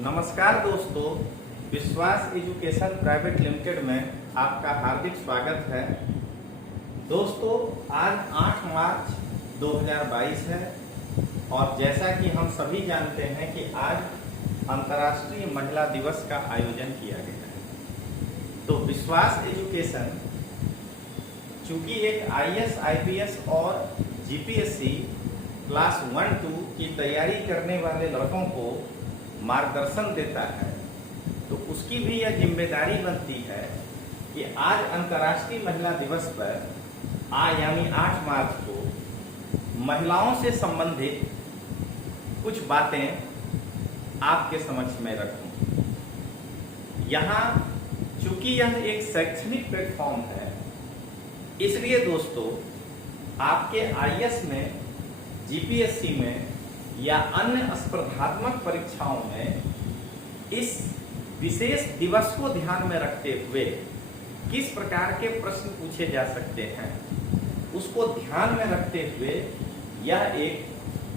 नमस्कार दोस्तों, विश्वास एजुकेशन प्राइवेट लिमिटेड में आपका हार्दिक स्वागत है। दोस्तों, आज 8 मार्च 2022 है और जैसा कि हम सभी जानते हैं कि आज अंतर्राष्ट्रीय महिला दिवस का आयोजन किया गया है। तो विश्वास एजुकेशन चूंकि एक आईएएस, आईपीएस और जीपीएससी क्लास 1-2 की तैयारी करने वाले लड़कों को मार्गदर्शन देता है, तो उसकी भी यह जिम्मेदारी बनती है कि आज अंतर्राष्ट्रीय महिला दिवस पर यानी 8 मार्च को महिलाओं से संबंधित कुछ बातें आपके समक्ष में रखूं। यहाँ चूंकि यह एक शैक्षणिक प्लेटफॉर्म है, इसलिए दोस्तों आपके आईएएस में, जीपीएससी में या अन्य स्पर्धात्मक परीक्षाओं में इस विशेष दिवस को ध्यान में रखते हुए किस प्रकार के प्रश्न पूछे जा सकते हैं, उसको ध्यान में रखते हुए यह एक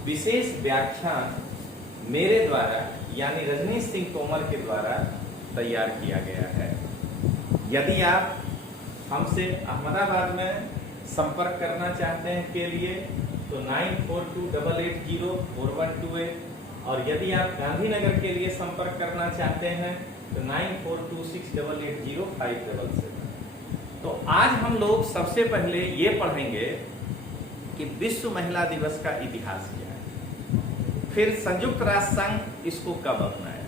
विशेष व्याख्यान मेरे द्वारा यानी रजनीश सिंह तोमर के द्वारा तैयार किया गया है। यदि आप हमसे अहमदाबाद में संपर्क करना चाहते हैं के लिए तो 9428804128 और यदि आप गांधीनगर के लिए संपर्क करना चाहते हैं तो 9426880577। तो आज हम लोग सबसे पहले ये पढ़ेंगे कि विश्व महिला दिवस का इतिहास क्या है, फिर संयुक्त राष्ट्र संघ इसको कब अपनाया,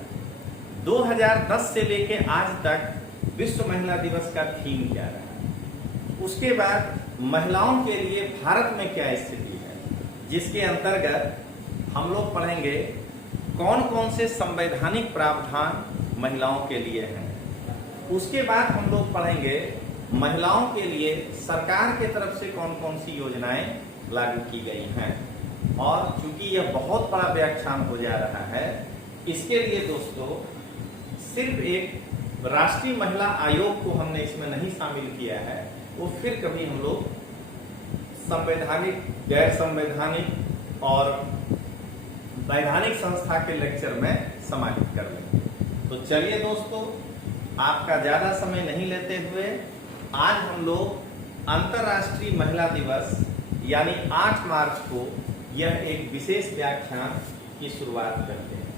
2010 से लेके आज तक विश्व महिला दिवस का थीम क्या रहा, उसके बाद महिलाओं के लिए भारत में क्या स्थिति है, जिसके अंतर्गत हम लोग पढ़ेंगे कौन कौन से संवैधानिक प्रावधान महिलाओं के लिए हैं। उसके बाद हम लोग पढ़ेंगे महिलाओं के लिए सरकार के तरफ से कौन कौन सी योजनाएं लागू की गई हैं। और चूंकि यह बहुत बड़ा व्याख्यान हो जा रहा है, इसके लिए दोस्तों सिर्फ एक राष्ट्रीय महिला आयोग को हमने इसमें नहीं शामिल किया है, वो फिर कभी हम लोग संवैधानिक, गैर संवैधानिक और वैधानिक संस्था के लेक्चर में समाहित कर लेंगे। तो चलिए दोस्तों, आपका ज्यादा समय नहीं लेते हुए आज हम लोग अंतर्राष्ट्रीय महिला दिवस यानी 8 मार्च को यह एक विशेष व्याख्यान की शुरुआत करते हैं।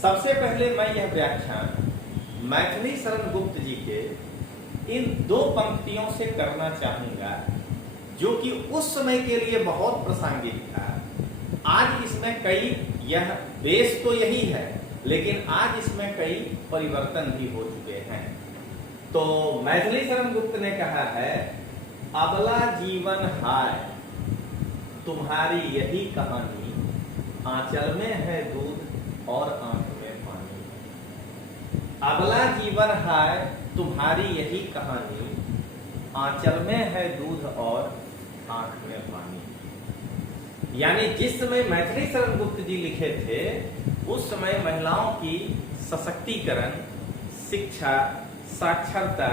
सबसे पहले मैं यह व्याख्यान मैथिली शरण गुप्त जी के इन 2 पंक्तियों से करना चाहूंगा, जो कि उस समय के लिए बहुत प्रासंगिक था। आज इसमें कई, यह देश तो यही है लेकिन आज इसमें कई परिवर्तन भी हो चुके हैं। तो मैथिली शरण गुप्त ने कहा है, अबला जीवन हाय तुम्हारी यही कहानी, आंचल में है दूध और आंख में पानी। अबला जीवन हाय तुम्हारी यही कहानी, आंचल में है दूध और आंख में पानी। यानी जिस समय मैथिली शरण गुप्त जी लिखे थे, उस समय महिलाओं की सशक्तिकरण, शिक्षा, साक्षरता,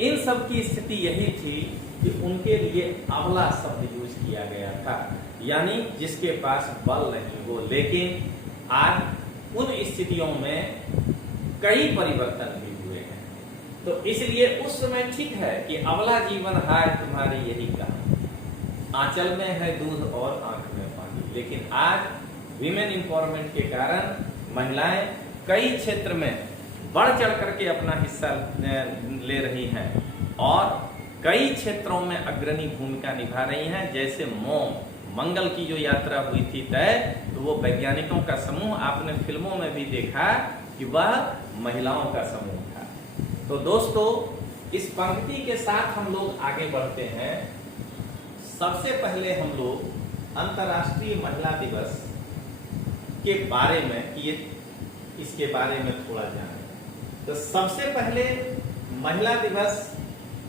इन सब की स्थिति यही थी कि उनके लिए अबला शब्द यूज किया गया था, यानी जिसके पास बल नहीं हो। लेकिन आज उन स्थितियों में कई परिवर्तन भी हुए हैं। तो इसलिए उस समय ठीक है कि अबला जीवन हाय तुम्हारी यही कहानी, आंचल में है दूध और आंख में पानी। लेकिन आज विमेन एम्पावरमेंट के कारण महिलाएं कई क्षेत्र में बढ़ चढ़ करके अपना हिस्सा ले रही हैं और कई क्षेत्रों में अग्रणी भूमिका निभा रही हैं। जैसे मंगल की जो यात्रा हुई थी तय, तो वो वैज्ञानिकों का समूह, आपने फिल्मों में भी देखा कि वह महिलाओं का समूह था। तो दोस्तों, इस पंक्ति के साथ हम लोग आगे बढ़ते हैं। सबसे पहले हम लोग अंतर्राष्ट्रीय महिला दिवस के बारे में, इसके बारे में थोड़ा जानें। तो सबसे पहले महिला दिवस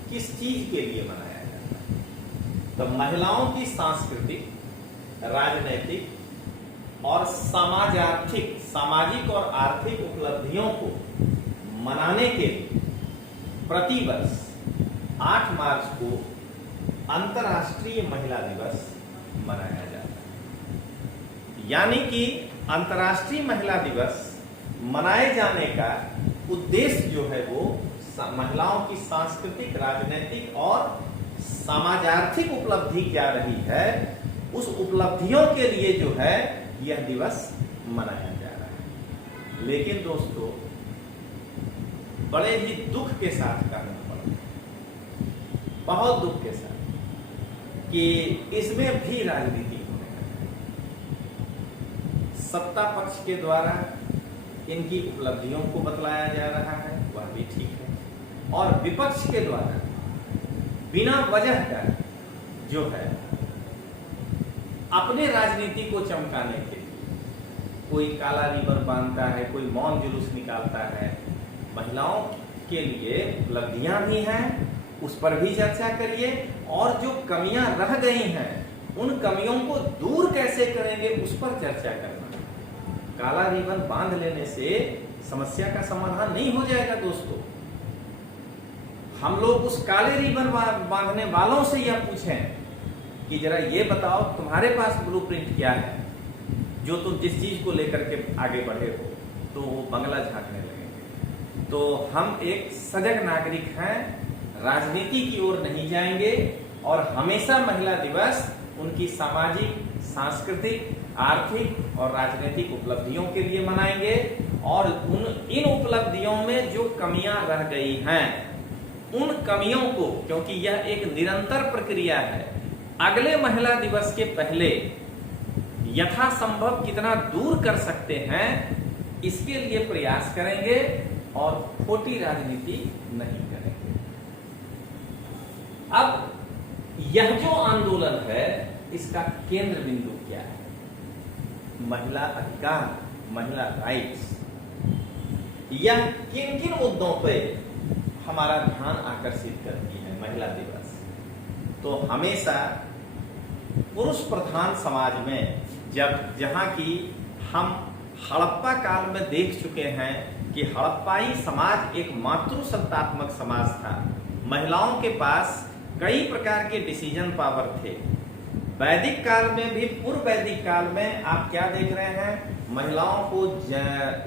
किस चीज के लिए मनाया जाता है? तो महिलाओं की सांस्कृतिक, राजनैतिक और सामाजिक और आर्थिक उपलब्धियों को मनाने के लिए प्रतिवर्ष 8 मार्च को अंतर्राष्ट्रीय महिला दिवस मनाया जाता है। यानी कि अंतर्राष्ट्रीय महिला दिवस मनाए जाने का उद्देश्य जो है वो महिलाओं की सांस्कृतिक, राजनीतिक और समाजार्थिक उपलब्धि क्या रही है, उस उपलब्धियों के लिए जो है यह दिवस मनाया जा रहा है। लेकिन दोस्तों, बड़े ही दुख के साथ कहना पड़ता है, बहुत दुख के साथ, कि इसमें भी राजनीति होने लगा है। सत्ता पक्ष के द्वारा इनकी उपलब्धियों को बतलाया जा रहा है, वह भी ठीक है, और विपक्ष के द्वारा बिना वजह का जो है अपने राजनीति को चमकाने के लिए कोई काला रिबन बांधता है, कोई मौन जुलूस निकालता है। महिलाओं के लिए उपलब्धियां भी हैं, उस पर भी चर्चा करिए, और जो कमियां रह गई हैं उन कमियों को दूर कैसे करेंगे उस पर चर्चा करना। काला रिबन बांध लेने से समस्या का समाधान नहीं हो जाएगा दोस्तों। हम लोग उस काले रिबन बांधने वालों से यह पूछें कि जरा ये बताओ तुम्हारे पास ब्लूप्रिंट क्या है, जो तुम जिस चीज को लेकर के आगे बढ़े हो, तो वो बंगला झांकने लगेंगे। तो हम एक सजग नागरिक हैं, राजनीति की ओर नहीं जाएंगे, और हमेशा महिला दिवस उनकी सामाजिक, सांस्कृतिक, आर्थिक और राजनीतिक उपलब्धियों के लिए मनाएंगे, और इन उपलब्धियों में जो कमियां रह गई हैं उन कमियों को, क्योंकि यह एक निरंतर प्रक्रिया है, अगले महिला दिवस के पहले यथासंभव कितना दूर कर सकते हैं इसके लिए प्रयास करेंगे, और खोटी राजनीति नहीं करेंगे। अब यह जो आंदोलन है इसका केंद्र बिंदु क्या है? महिला अधिकार, महिला राइट्स। यह किन किन मुद्दों पे हमारा ध्यान आकर्षित करती है महिला दिवस? तो हमेशा पुरुष प्रधान समाज में, जहां की हम हड़प्पा काल में देख चुके हैं कि हड़प्पाई समाज एक मातृसत्तात्मक समाज था। महिलाओं के पास कई प्रकार के डिसीजन पावर थे। वैदिक काल में भी, पूर्व वैदिक काल में आप क्या देख रहे हैं? महिलाओं को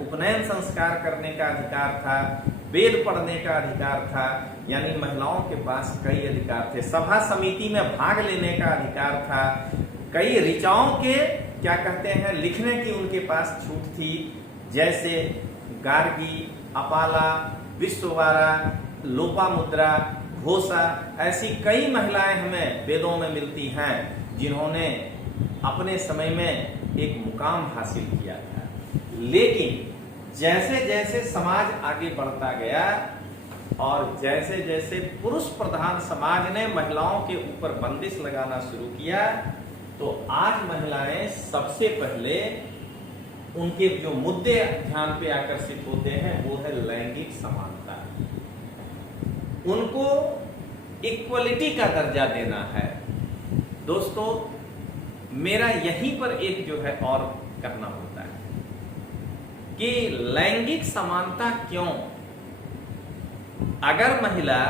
उपनयन संस्कार करने का अधिकार था, वेद पढ़ने का अधिकार था, यानी महिलाओं के पास कई अधिकार थे। सभा समिति में भाग लेने का अधिकार था, कई ऋचाओं के क्या कहते हैं लिखने की उनके पास छूट थी, जैसे गार्गी, अपाला, विश्ववारा, लोपामुद्रा, घोषा, ऐसी कई महिलाएं हमें वेदों में मिलती हैं जिन्होंने अपने समय में एक मुकाम हासिल किया था। लेकिन जैसे जैसे समाज आगे बढ़ता गया और जैसे जैसे पुरुष प्रधान समाज ने महिलाओं के ऊपर बंदिश लगाना शुरू किया, तो आज महिलाएं सबसे पहले उनके जो मुद्दे ध्यान पे आकर्षित होते हैं वो है लैंगिक समानता। उनको इक्वलिटी का दर्जा देना है। दोस्तों, मेरा यहीं पर एक जो है और कहना होता है कि लैंगिक समानता क्यों? अगर महिला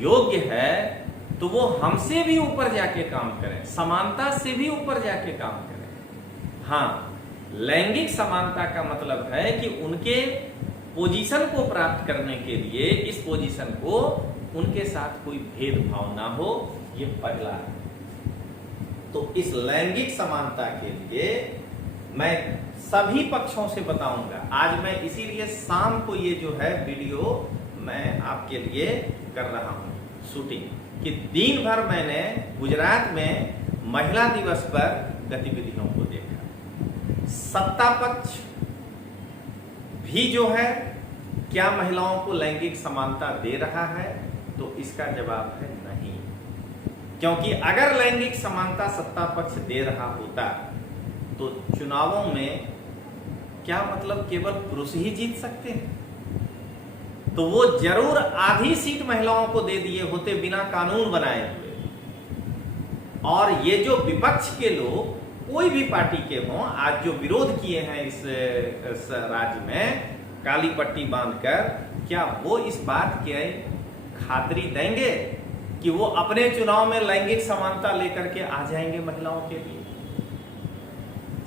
योग्य है तो वो हमसे भी ऊपर जाके काम करें, समानता से भी ऊपर जाके काम करें। हाँ, लैंगिक समानता का मतलब है कि उनके पोजीशन को प्राप्त करने के लिए इस पोजीशन को उनके साथ कोई भेदभाव ना हो, ये पहला है। तो इस लैंगिक समानता के लिए मैं सभी पक्षों से बताऊंगा। आज मैं इसीलिए शाम को ये जो है वीडियो मैं आपके लिए कर रहा हूं शूटिंग, कि दिन भर मैंने गुजरात में महिला दिवस पर गतिविधियों को देखा। सत्ता पक्ष भी जो है क्या महिलाओं को लैंगिक समानता दे रहा है? तो इसका जवाब है नहीं। क्योंकि अगर लैंगिक समानता सत्ता पक्ष दे रहा होता तो चुनावों में क्या मतलब केवल पुरुष ही जीत सकते हैं? तो वो जरूर आधी सीट महिलाओं को दे दिए होते बिना कानून बनाए हुए। और ये जो विपक्ष के लोग कोई भी पार्टी के हों, आज जो विरोध किए हैं इस राज्य में काली पट्टी बांधकर, क्या वो इस बात के खातिरी देंगे कि वो अपने चुनाव में लैंगिक समानता लेकर के आ जाएंगे महिलाओं के लिए?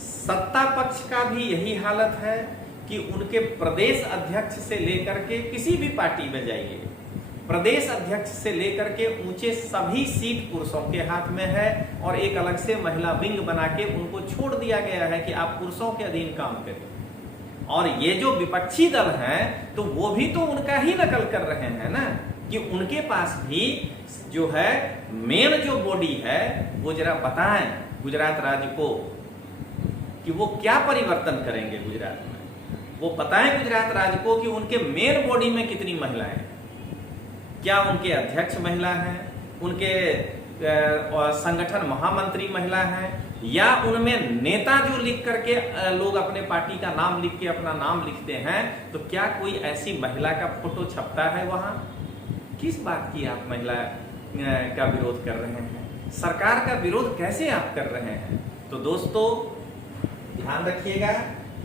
सत्ता पक्ष का भी यही हालत है कि उनके प्रदेश अध्यक्ष से लेकर के किसी भी पार्टी में जाइए, प्रदेश अध्यक्ष से लेकर के ऊंचे सभी सीट पुरुषों के हाथ में है और एक अलग से महिला विंग बना के उनको छोड़ दिया गया है कि आप पुरुषों के अधीन काम करें। और ये जो विपक्षी दल हैं तो वो भी तो उनका ही नकल कर रहे हैं ना, कि उनके पास भी जो है मेन जो बॉडी है वो जरा बताएं गुजरात राज्य को कि वो क्या परिवर्तन करेंगे गुजरात में। वो बताएं गुजरात राज्य को कि उनके मेन बॉडी में कितनी महिलाएं हैं, क्या उनके अध्यक्ष महिला हैं, उनके संगठन महामंत्री महिला हैं, या उनमें नेता जो लिख करके लोग अपने पार्टी का नाम लिख के अपना नाम लिखते हैं, तो क्या कोई ऐसी महिला का फोटो छपता है वहां? किस बात की आप महिला का विरोध कर रहे हैं? सरकार का विरोध कैसे आप कर रहे हैं? तो दोस्तों ध्यान रखिएगा,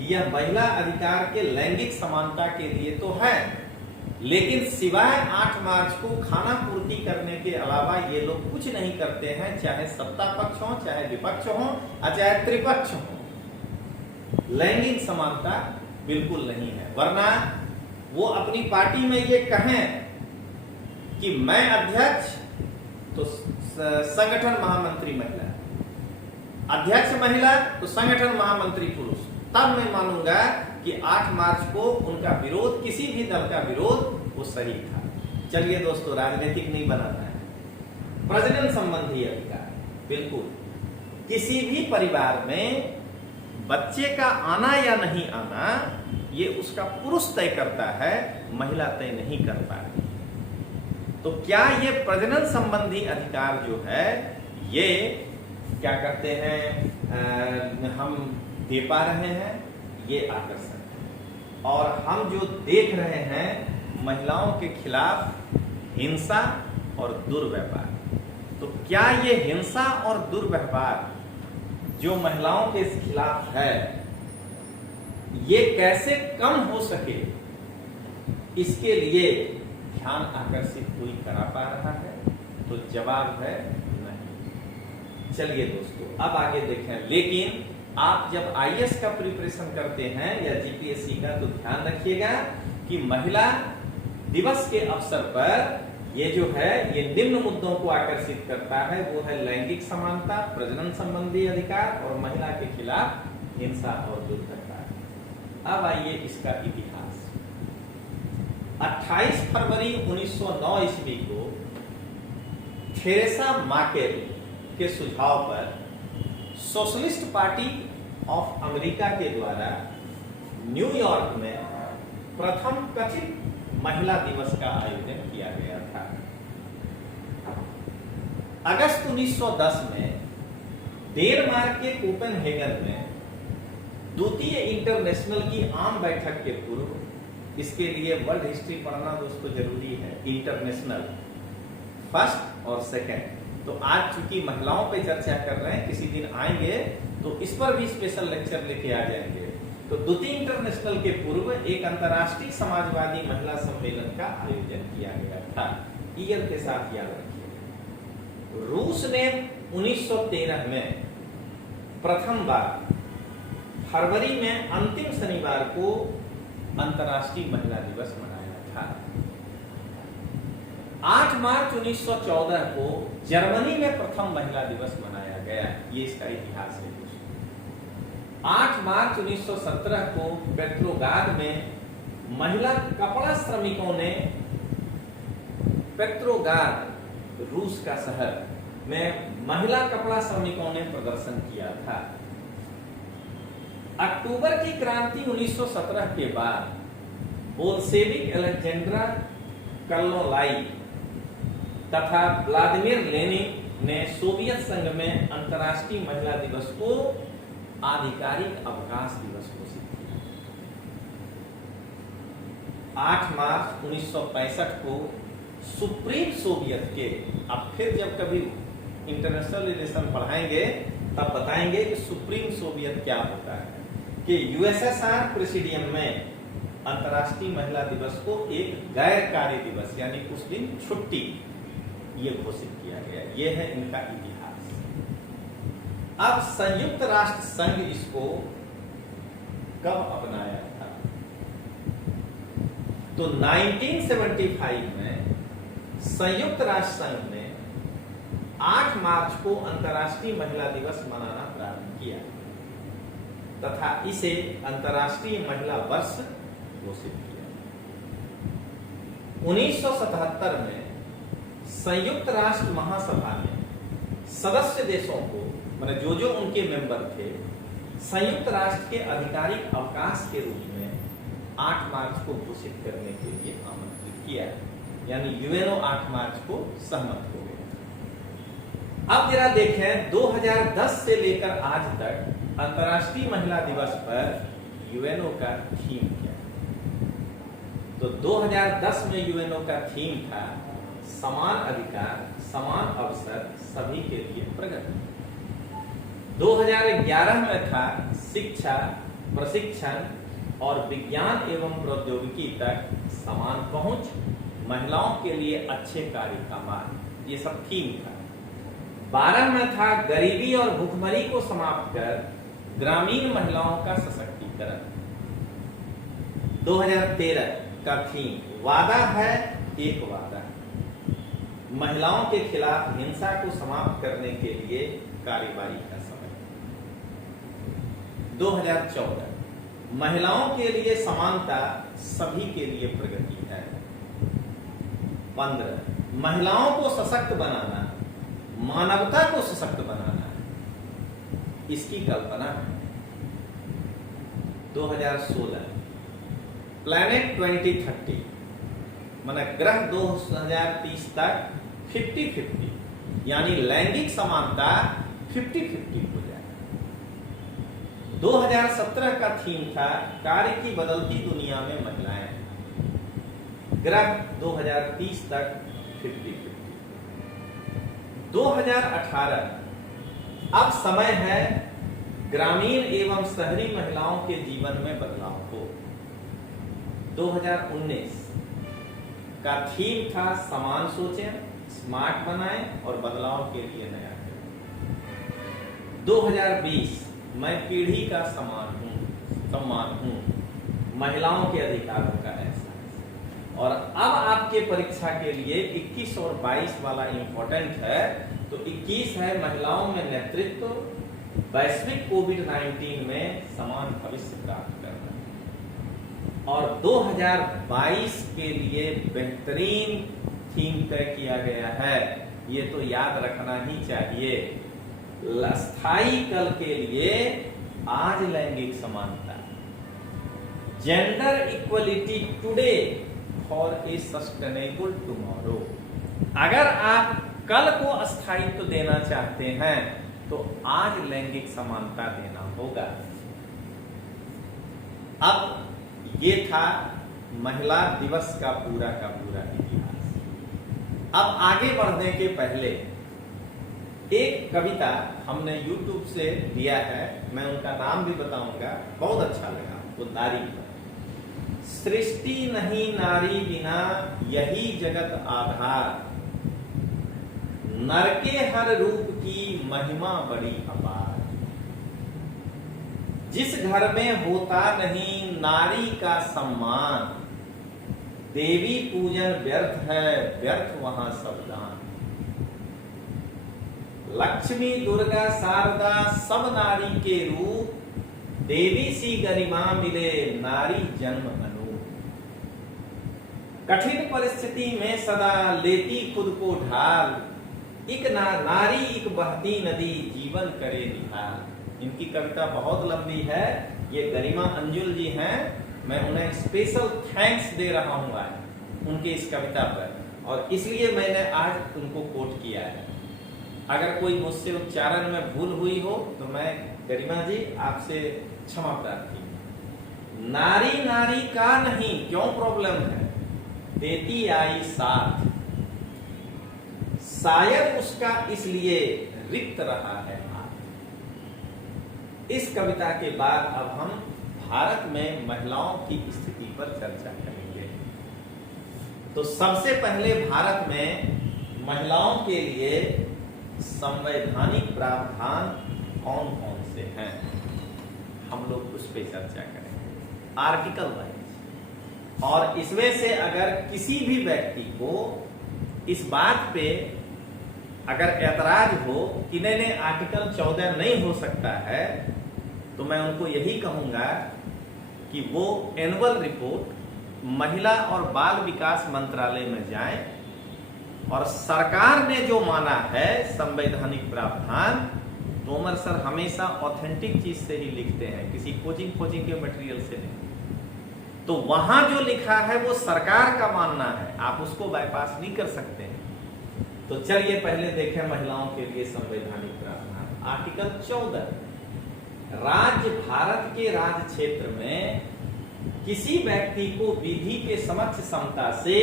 यह महिला अधिकार के लैंगिक समानता के लिए तो है, लेकिन सिवाय 8 मार्च को खाना पूर्ति करने के अलावा ये लोग कुछ नहीं करते हैं, चाहे सत्ता पक्ष हो, चाहे विपक्ष हो, चाहे त्रिपक्ष हो। लैंगिक समानता बिल्कुल नहीं है। वरना वो अपनी पार्टी में ये कहें कि मैं अध्यक्ष तो संगठन महामंत्री महिला, अध्यक्ष महिला तो संगठन महामंत्री पुरुष, तब मैं मानूंगा कि 8 मार्च को उनका विरोध, किसी भी दल का विरोध वो सही था। चलिए दोस्तों, राजनीतिक नहीं बनाना है। प्रजनन संबंधी अधिकार, बिल्कुल किसी भी परिवार में बच्चे का आना या नहीं आना ये उसका पुरुष तय करता है, महिला तय नहीं कर पाती। तो क्या ये प्रजनन संबंधी अधिकार जो है ये क्या कहते हैं हम दे पा रहे हैं? ये आकर्षण है। और हम जो देख रहे हैं महिलाओं के खिलाफ हिंसा और दुर्व्यवहार, तो क्या ये हिंसा और दुर्व्यवहार जो महिलाओं के खिलाफ है ये कैसे कम हो सके, इसके लिए ध्यान आकर्षित कोई करा पा रहा है? तो जवाब है नहीं। चलिए दोस्तों अब आगे देखें। लेकिन आप जब आईएएस का प्रिपरेशन करते हैं या जीपीएससी का, तो ध्यान रखिएगा कि महिला दिवस के अवसर पर ये जो है ये निम्न मुद्दों को आकर्षित करता है, वो है लैंगिक समानता, प्रजनन संबंधी अधिकार और महिला के खिलाफ हिंसा और दुर्व्यवहार। अब आइए इसका इतिहास। 28 फरवरी 1909 ईस्वी को थेरेसा मार्केल के सुझाव पर सोशलिस्ट पार्टी ऑफ अमेरिका के द्वारा न्यूयॉर्क में प्रथम कथित महिला दिवस का आयोजन किया गया था। अगस्त 1910 में डेनमार्क के कोपेनहेगन में द्वितीय इंटरनेशनल की आम बैठक के पूर्व, इसके लिए वर्ल्ड हिस्ट्री पढ़ना दोस्तों जरूरी है, इंटरनेशनल फर्स्ट और सेकंड। तो आज चूंकि महिलाओं पे चर्चा कर रहे हैं, किसी दिन आएंगे तो इस पर भी स्पेशल लेक्चर लेके आ जाएंगे। तो द्वितीय इंटरनेशनल के पूर्व एक अंतर्राष्ट्रीय समाजवादी महिला सम्मेलन का आयोजन किया गया था। ईयर के साथ याद रखिए। रूस ने 1913 में प्रथम बार फरवरी में अंतिम शनिवार को अंतर्राष्ट्रीय महिला दिवस मनाया था। 8 मार्च 1914 को जर्मनी में प्रथम महिला दिवस मनाया गया। ये इसका इतिहास है। 8 मार्च 1917 को पेट्रोग्राद में महिला कपड़ा श्रमिकों ने, पेट्रोग्राद रूस का शहर में महिला कपड़ा श्रमिकों ने प्रदर्शन किया था। अक्टूबर की क्रांति 1917 के बाद बोल्शेविक अलेक्जेंड्रा कर्नोलाई तथा व्लादिमीर लेनिन ने सोवियत संघ में अंतर्राष्ट्रीय महिला दिवस को आधिकारिक अवकाश दिवस घोषित किया। 8 मार्च 1965 को सुप्रीम सोवियत के, अब फिर जब कभी इंटरनेशनल रिलेशन पढ़ाएंगे तब बताएंगे कि सुप्रीम सोवियत क्या होता है, कि यूएसएसआर प्रेसिडियम में अंतर्राष्ट्रीय महिला दिवस को एक गैर कार्य दिवस यानी उस दिन छुट्टी ये घोषित किया गया। ये है इनका इतिहास। अब संयुक्त राष्ट्र संघ इसको कब अपनाया था? तो 1975 में संयुक्त राष्ट्र संघ ने 8 मार्च को अंतर्राष्ट्रीय महिला दिवस मनाना प्रारंभ किया तथा इसे अंतर्राष्ट्रीय महिला वर्ष घोषित किया। 1977 में संयुक्त राष्ट्र महासभा ने सदस्य देशों को, माने जो उनके मेंबर थे, संयुक्त राष्ट्र के आधिकारिक अवकाश के रूप में 8 मार्च को घोषित करने के लिए आमंत्रित किया, यानी यूएनओ 8 मार्च को सहमत हो गया। अब जरा देखें 2010 से लेकर आज तक अंतर्राष्ट्रीय महिला दिवस पर यूएनओ का थीम क्या है। तो 2010 में यूएनओ का थीम था समान अधिकार, समान अवसर सभी के लिए प्रगति। 2011 में था शिक्षा, प्रशिक्षण और विज्ञान एवं प्रौद्योगिकी तक समान पहुंच, महिलाओं के लिए अच्छे कार्य का मार्ग, ये सब थीम था। 12 में था गरीबी और भूखमरी को समाप्त कर ग्रामीण महिलाओं का सशक्तिकरण। 2013 का थीम वादा है एक वादा, महिलाओं के खिलाफ हिंसा को समाप्त करने के लिए कार्यवाही का समय। 2014 महिलाओं के लिए समानता, सभी के लिए प्रगति है। 15 महिलाओं को सशक्त बनाना, मानवता को सशक्त बनाना, इसकी कल्पना है। 2016 प्लैनेट 2030 माने ग्रह 2030 तक 50-50 यानी लैंगिक समानता 50-50 हो जाए। 2017 का थीम था कार्य की बदलती दुनिया में महिलाएं, ग्रह 2030 तक 50-50। 2018 अब समय है ग्रामीण एवं शहरी महिलाओं के जीवन में बदलाव हो। 2019 का थीम था समान सोचें, स्मार्ट बनाएं और बदलाव के लिए नया करें। 2020 मैं पीढ़ी का सम्मान हूं, महिलाओं के अधिकारों का एहसास। और अब आपके परीक्षा के लिए 21 और 22 वाला इंपॉर्टेंट है। तो 21 है महिलाओं में नेतृत्व, वैश्विक कोविड-19 में समान भविष्य प्राप्त करना। और 2022 के लिए बेहतरीन थीम तय किया गया है, ये तो याद रखना ही चाहिए। स्थायी कल के लिए आज लैंगिक समानता, gender equality today for a sustainable tomorrow. अगर आप कल को स्थायित्व देना चाहते हैं तो आज लैंगिक समानता देना होगा। अब ये था महिला दिवस का पूरा इतिहास। अब आगे बढ़ने के पहले एक कविता हमने YouTube से लिया है, मैं उनका नाम भी बताऊंगा, बहुत अच्छा लगा। वो नारी पर, सृष्टि नहीं नारी बिना यही जगत आधार, नर के हर रूप की महिमा बड़ी अपार। जिस घर में होता नहीं नारी का सम्मान, देवी पूजन व्यर्थ है, व्यर्थ वहां सब दान। लक्ष्मी दुर्गा शारदा सब नारी के रूप, देवी सी गरिमा मिले नारी जन्म अनूप। कठिन परिस्थिति में सदा लेती खुद को ढाल, एक नारी एक बहती नदी जीवन करे निहाल। इनकी कविता बहुत लंबी है, ये गरिमा अंजुल जी हैं, मैं उन्हें स्पेशल थैंक्स दे रहा हूं आज उनके इस कविता पर, और इसलिए मैंने आज उनको कोट किया है। अगर कोई मुझसे उच्चारण में भूल हुई हो तो मैं गरिमा जी आपसे क्षमा प्रार्थी हूं। नारी नारी का नहीं क्यों प्रॉब्लम है, देती आई साथ, शायद उसका इसलिए रिक्त रहा है हाथ। इस कविता के बाद अब हम भारत में महिलाओं की स्थिति पर चर्चा करेंगे। तो सबसे पहले भारत में महिलाओं के लिए संवैधानिक प्रावधान कौन कौन से हैं, हम लोग उस पर चर्चा करेंगे आर्टिकल वाइज। और इसमें से अगर किसी भी व्यक्ति को इस बात पे अगर ऐतराज हो कि नहीं आर्टिकल 14 नहीं हो सकता है, तो मैं उनको यही कहूंगा कि वो एनुअल रिपोर्ट महिला और बाल विकास मंत्रालय में जाएं और सरकार ने जो माना है संवैधानिक प्रावधान, तोमर सर हमेशा ऑथेंटिक चीज से ही लिखते हैं, किसी कोचिंग के मटेरियल से नहीं। तो वहां जो लिखा है वो सरकार का मानना है, आप उसको बाईपास नहीं कर सकते हैं। तो चलिए पहले देखें महिलाओं के लिए संवैधानिक प्रावधान। आर्टिकल 14, राज्य भारत के राज्य क्षेत्र में किसी व्यक्ति को विधि के समक्ष समता से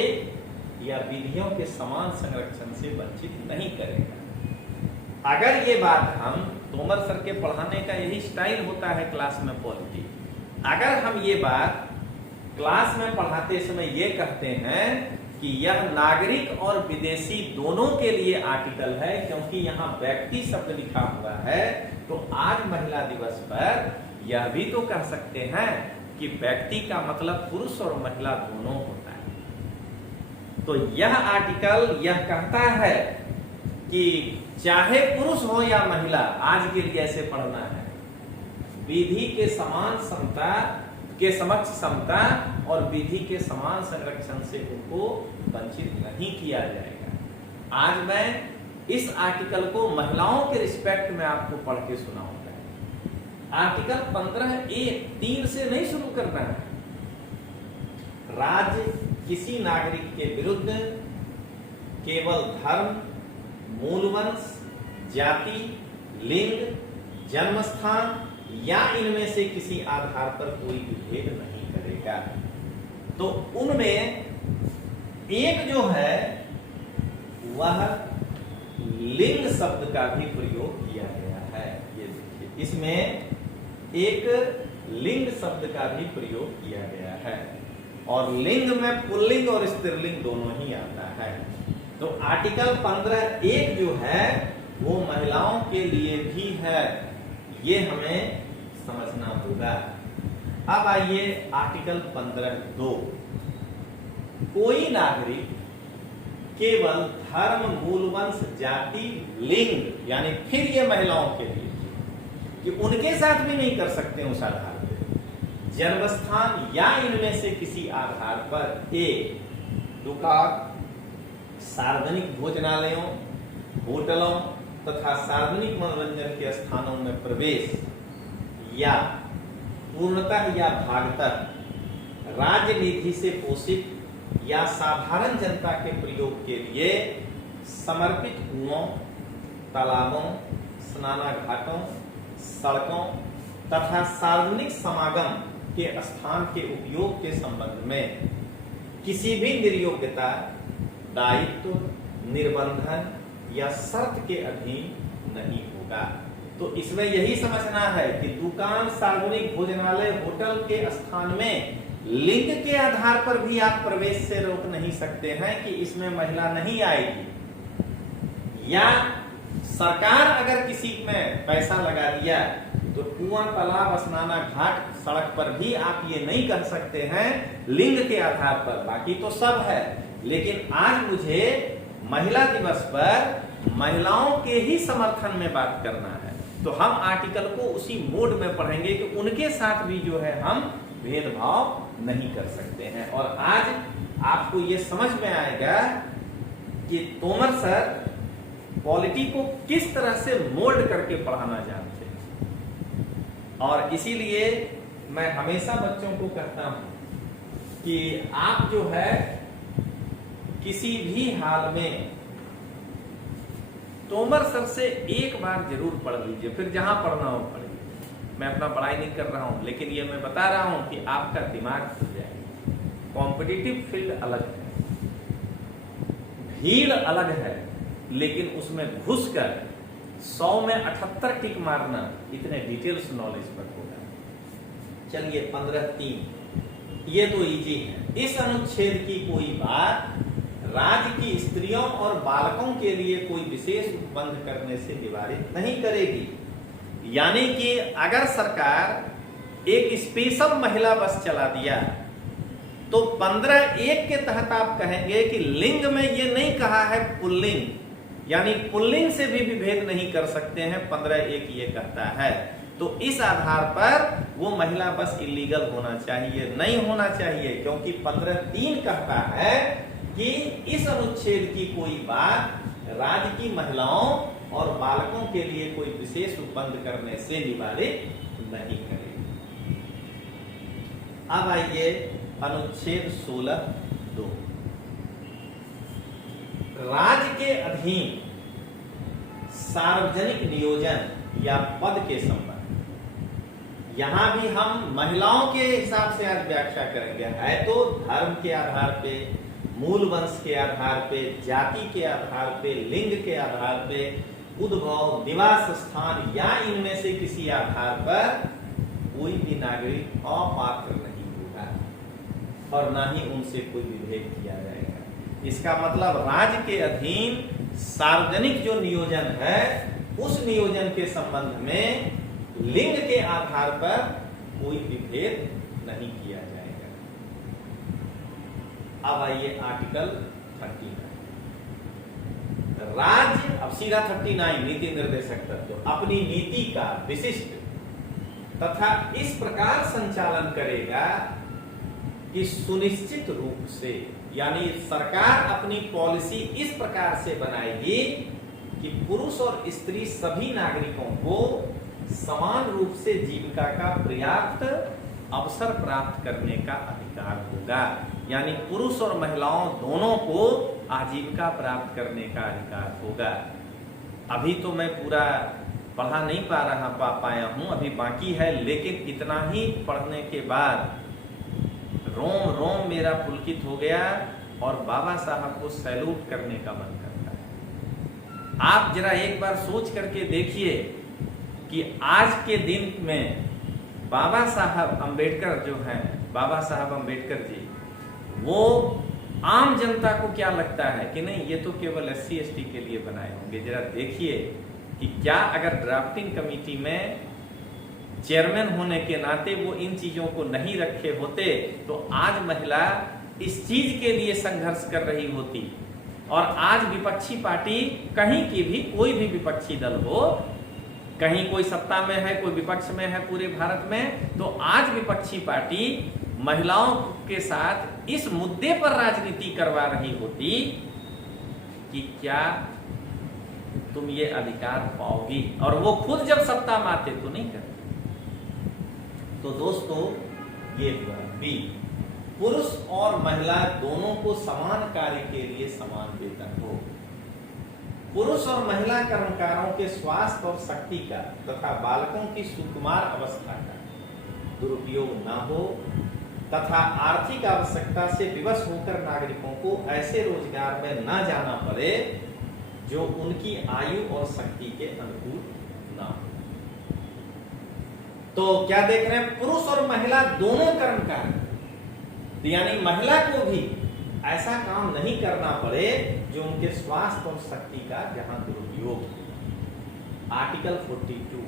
या विधियों के समान संरक्षण से वंचित नहीं करेगा। अगर ये बात हम तोमर सर के पढ़ाने का यही स्टाइल होता है क्लास में पॉलिटी, अगर हम ये बात क्लास में पढ़ाते समय ये कहते हैं कि यह नागरिक और विदेशी दोनों के लिए आर्टिकल है, क्योंकि यहाँ व्यक्ति शब्द लिखा हुआ है, तो आज महिला दिवस पर यह भी तो कह सकते हैं कि व्यक्ति का मतलब पुरुष और महिला दोनों होता है। तो यह आर्टिकल यह कहता है कि चाहे पुरुष हो या महिला, आज के लिए ऐसे पढ़ना है, विधि के समान समता के समक्ष समता और विधि के समान संरक्षण से उनको वंचित नहीं किया जाएगा। आज मैं इस आर्टिकल को महिलाओं के रिस्पेक्ट में आपको पढ़ के सुनाऊंगा। आर्टिकल 15(1)(3) से नहीं शुरू करना है। राज्य किसी नागरिक के विरुद्ध केवल धर्म, मूलवंश, जाति, लिंग, जन्मस्थान या इनमें से किसी आधार पर कोई विभेद नहीं करेगा। तो उनमें एक जो है वह लिंग शब्द का भी प्रयोग किया गया है। ये देखिए, इसमें एक लिंग शब्द का भी प्रयोग किया गया है और लिंग में पुल्लिंग और स्त्रीलिंग दोनों ही आता है। तो आर्टिकल 15(1) जो है वो महिलाओं के लिए भी है, ये हमें समझना होगा। अब आइए आर्टिकल 15(2), कोई नागरिक केवल धर्म, मूलवंश, जाति, लिंग, यानी फिर ये महिलाओं के लिए कि उनके साथ भी नहीं कर सकते उस आधार पर, जन्मस्थान या इनमें से किसी आधार पर एक दुकान, सार्वजनिक भोजनालयों, होटलों तथा सार्वजनिक मनोरंजन के स्थानों में प्रवेश या पूर्णतः या भागतः राज्य निधि से पोषित या साधारण जनता के प्रयोग के लिए समर्पित कुओं, तालाबों, स्नानाघाटों, सड़कों तथा सार्वजनिक समागम के स्थान के उपयोग के संबंध में किसी भी निर्योग्यता, दायित्व, निर्बंधन या शर्त के अधीन नहीं होगा। तो इसमें यही समझना है कि दुकान, सार्वजनिक भोजनालय, होटल के स्थान में लिंग के आधार पर भी आप प्रवेश से रोक नहीं सकते हैं कि इसमें महिला नहीं आएगी। या सरकार अगर किसी में पैसा लगा दिया तो कुआं, तालाब, स्नाना घाट, सड़क पर भी आप ये नहीं कर सकते हैं लिंग के आधार पर, बाकी तो सब है। लेकिन आज मुझे महिला दिवस पर महिलाओं के ही समर्थन में बात करना है, तो हम आर्टिकल को उसी मोड में पढ़ेंगे कि उनके साथ भी जो है हम भेदभाव नहीं कर सकते हैं। और आज आपको ये समझ में आएगा कि तोमर सर पॉलिटी को किस तरह से मोल्ड करके पढ़ाना जानते हैं। और इसीलिए मैं हमेशा बच्चों को कहता हूं कि आप जो है किसी भी हाल में तोमर सर से एक बार जरूर पढ़ लीजिए, फिर जहां पढ़ना हो पढ़िए। मैं अपना पढ़ाई नहीं कर रहा हूं, लेकिन ये मैं बता रहा हूं कि आपका दिमाग खुल जाएगा। कॉम्पिटिटिव फील्ड अलग है, भीड़ अलग है, लेकिन उसमें घुसकर 100 में 78 टिक मारना इतने डिटेल्स नॉलेज पर होगा। चलिए 15(3), ये तो इजी है। इस अनुच्छेद की कोई बात राज्य की स्त्रियों और बालकों के लिए कोई विशेष उपबंध करने से निवारित नहीं करेगी। यानी कि अगर सरकार एक स्पेशल महिला बस चला दिया तो 15(1) के तहत आप कहेंगे कि लिंग में ये नहीं कहा है पुल्लिंग, यानी पुल्लिंग से भी विभेद नहीं कर सकते हैं, 15(1) ये कहता है। तो इस आधार पर वो महिला बस इलीगल होना चाहिए, नहीं होना चाहिए, क्योंकि 15(3) कहता है कि इस अनुच्छेद की कोई बात राज्य की महिलाओं और बालकों के लिए कोई विशेष उपबंध करने से निवारित नहीं करेगी। अब आइए अनुच्छेद 16(2), राज्य के अधीन सार्वजनिक नियोजन या पद के संबंध। यहां भी हम महिलाओं के हिसाब से आज व्याख्या करेंगे, है तो धर्म के आधार पे, मूल वंश के आधार पे, जाति के आधार पे, लिंग के आधार पे, उद्भव, निवास स्थान या इनमें से किसी आधार पर कोई भी नागरिक अपात्र नहीं होगा और ना ही उनसे कोई विभेद किया जाएगा। इसका मतलब राज्य के अधीन सार्वजनिक जो नियोजन है उस नियोजन के संबंध में लिंग के आधार पर कोई विभेद नहीं किया जाएगा। अब आइए आर्टिकल 39, राज्य, अब सीधा 39 नीति निर्देशक तत्व अपनी नीति का विशिष्ट तथा इस प्रकार संचालन करेगा कि सुनिश्चित रूप से, यानी सरकार अपनी पॉलिसी इस प्रकार से बनाएगी कि पुरुष और स्त्री सभी नागरिकों को समान रूप से जीविका का पर्याप्त अवसर प्राप्त करने का अधिकार होगा, यानी पुरुष और महिलाओं दोनों को आजीविका प्राप्त करने का अधिकार होगा। अभी तो मैं पूरा पढ़ा नहीं पाया हूं, अभी बाकी है, लेकिन इतना ही पढ़ने के बाद रोम रोम मेरा पुलकित हो गया और बाबा साहब को सैल्यूट करने का मन करता है। आप जरा एक बार सोच करके देखिए कि आज के दिन में बाबा साहब अम्बेडकर जो हैं, बाबा साहब अम्बेडकर जी, वो आम जनता को क्या लगता है कि नहीं ये तो केवल SC ST के लिए बनाए होंगे। जरा देखिए कि क्या अगर ड्राफ्टिंग कमेटी में चेयरमैन होने के नाते वो इन चीजों को नहीं रखे होते तो आज महिला इस चीज के लिए संघर्ष कर रही होती। और आज विपक्षी पार्टी, कहीं की भी कोई भी विपक्षी दल हो, कहीं कोई सत्ता में है कोई विपक्ष में है पूरे भारत में, तो आज विपक्षी पार्टी महिलाओं के साथ इस मुद्दे पर राजनीति करवा रही होती कि क्या तुम ये अधिकार पाओगी, और वो खुद जब सत्ता में आते तो नहीं करते। तो दोस्तों ये हुआ बी, पुरुष और महिला दोनों को समान कार्य के लिए समान वेतन हो। पुरुष और महिला कर्मकारों के स्वास्थ्य और शक्ति का तथा बालकों की सुकुमार अवस्था का दुरुपयोग न हो तथा आर्थिक आवश्यकता से विवश होकर नागरिकों को ऐसे रोजगार में न जाना पड़े जो उनकी आयु और शक्ति के अनुकूल न हो। तो क्या देख रहे हैं, पुरुष और महिला दोनों कर्मकार, तो यानी महिला को भी ऐसा काम नहीं करना पड़े जो उनके स्वास्थ्य और शक्ति का जहां दुरुपयोग हो। आर्टिकल 42,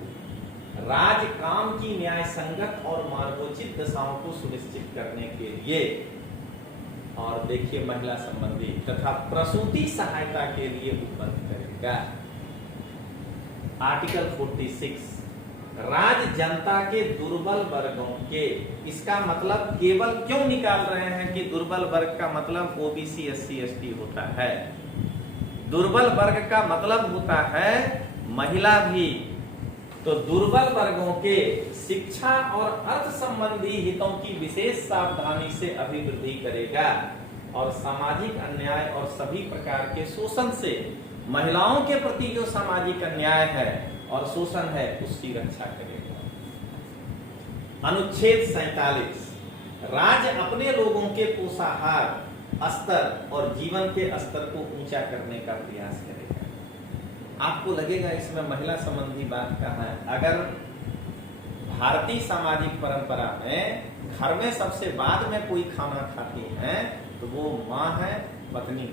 राज्य काम की न्याय संगत और मार्गोचित दशाओं को सुनिश्चित करने के लिए, और देखिए महिला संबंधी तथा प्रसूति सहायता के लिए उपबंध करेगा। आर्टिकल 46, राज्य जनता के दुर्बल वर्गों के, इसका मतलब केवल क्यों निकाल रहे हैं कि दुर्बल वर्ग का मतलब OBC SC ST होता है, दुर्बल वर्ग का मतलब होता है महिला भी। तो दुर्बल वर्गों के शिक्षा और अर्थ संबंधी हितों की विशेष सावधानी से अभिवृद्धि करेगा और सामाजिक अन्याय और सभी प्रकार के शोषण से महिलाओं के प्रति जो सामाजिक अन्याय है और शोषण है उसकी रक्षा करेगा। अनुच्छेद 47, राज्य अपने लोगों के पोषाहार स्तर और जीवन के स्तर को ऊंचा करने का प्रयास करेगा। आपको लगेगा इसमें महिला संबंधी बात कहाँ है? अगर भारतीय सामाजिक परंपरा में घर में सबसे बाद में कोई खाना खाती है तो वो माँ है, पत्नी।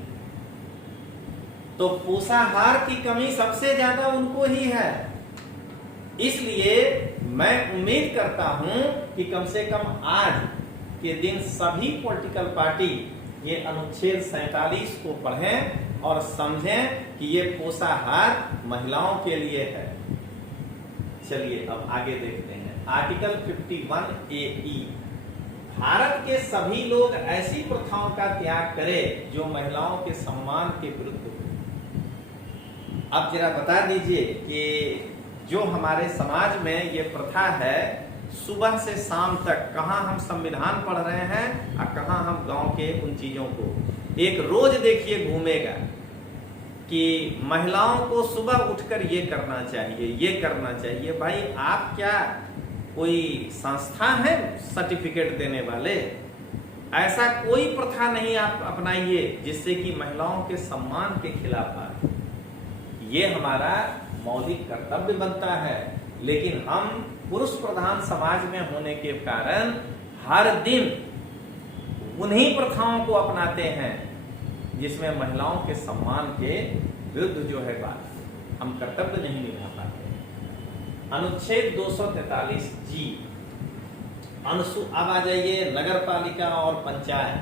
तो पोषाहार की कमी सबसे ज्यादा उनको ही है। इसलिए मैं उम्मीद करता हूं कि कम से कम आज के दिन सभी पॉलिटिकल पार्टी ये अनुच्छेद 47 को पढ़ें और समझें कि ये पोषाहार महिलाओं के लिए है। चलिए अब आगे देखते हैं आर्टिकल 51A(e) भारत के सभी लोग ऐसी प्रथाओं का त्याग करें जो महिलाओं के सम्मान के विरुद्ध हो। अब जरा बता दीजिए कि जो हमारे समाज में ये प्रथा है, सुबह से शाम तक कहाँ हम संविधान पढ़ रहे हैं और कहाँ हम गांव के उन चीजों को एक रोज देखिए घूमेगा कि महिलाओं को सुबह उठकर ये करना चाहिए, ये करना चाहिए। भाई आप क्या कोई संस्था है सर्टिफिकेट देने वाले? ऐसा कोई प्रथा नहीं आप अपनाइए जिससे कि महिलाओं के सम्मान के खिलाफ आए। ये हमारा मौलिक कर्तव्य बनता है, लेकिन हम पुरुष प्रधान समाज में होने के कारण हर दिन उन्हीं प्रथाओं को अपनाते हैं जिसमें महिलाओं के सम्मान के विरुद्ध जो है बात, हम कर्तव्य नहीं निभा पाते। अनुच्छेद 243G अब आ जाइए नगर पालिका और पंचायत।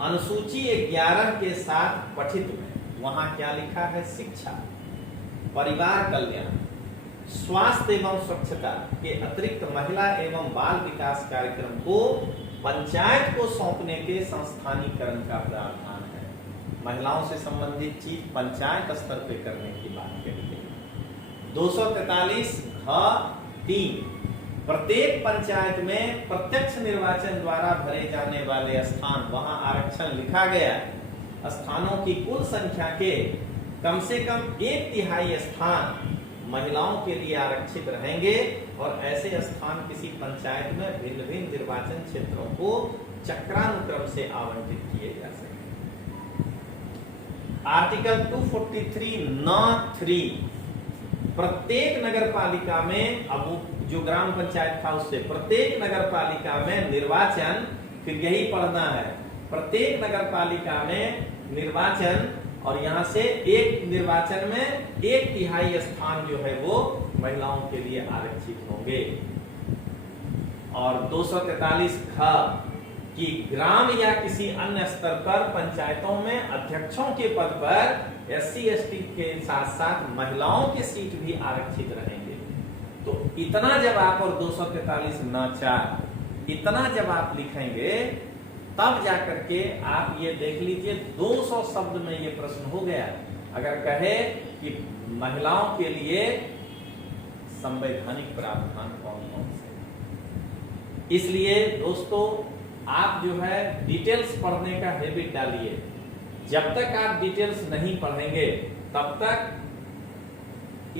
अनुसूची 11 के साथ पठित में वहां क्या लिखा है? शिक्षा, परिवार कल्याण, स्वास्थ्य एवं स्वच्छता के अतिरिक्त महिला एवं बाल विकास कार्यक्रम को पंचायत को सौंपने के संस्थानीकरण का प्रावधान है। महिलाओं से संबंधित चीज पंचायत स्तर पे करने की बात कही गई। 243(3) प्रत्येक पंचायत में प्रत्यक्ष निर्वाचन द्वारा भरे जाने वाले स्थान, वहां आरक्षण लिखा गया, स्थानों की कुल संख्या के कम से कम 1/3 स्थान महिलाओं के लिए आरक्षित रहेंगे और ऐसे स्थान किसी पंचायत में भिन्न भिन्न निर्वाचन क्षेत्रों को चक्रानुक्रम से आवंटित किए जा सकें। आर्टिकल 243(3) प्रत्येक नगर पालिका में, अब जो ग्राम पंचायत था उससे प्रत्येक नगर पालिका में निर्वाचन, फिर यही पढ़ना है, प्रत्येक नगर पालिका में निर्वाचन और यहां से एक निर्वाचन में 1/3 स्थान जो है वो महिलाओं के लिए आरक्षित होंगे। और 243(ख) कि ग्राम या किसी अन्य स्तर पर पंचायतों में अध्यक्षों के पद पर SC/ST के साथ साथ महिलाओं के सीट भी आरक्षित रहेंगे। तो इतना जब आप, और 243(4) इतना जब आप लिखेंगे तब जाकर के आप ये देख लीजिए 200 शब्द में ये प्रश्न हो गया। अगर कहे कि महिलाओं के लिए संवैधानिक प्रावधान कौन कौन से, इसलिए दोस्तों आप जो है डिटेल्स पढ़ने का हैबिट डालिए। जब तक आप डिटेल्स नहीं पढ़ेंगे तब तक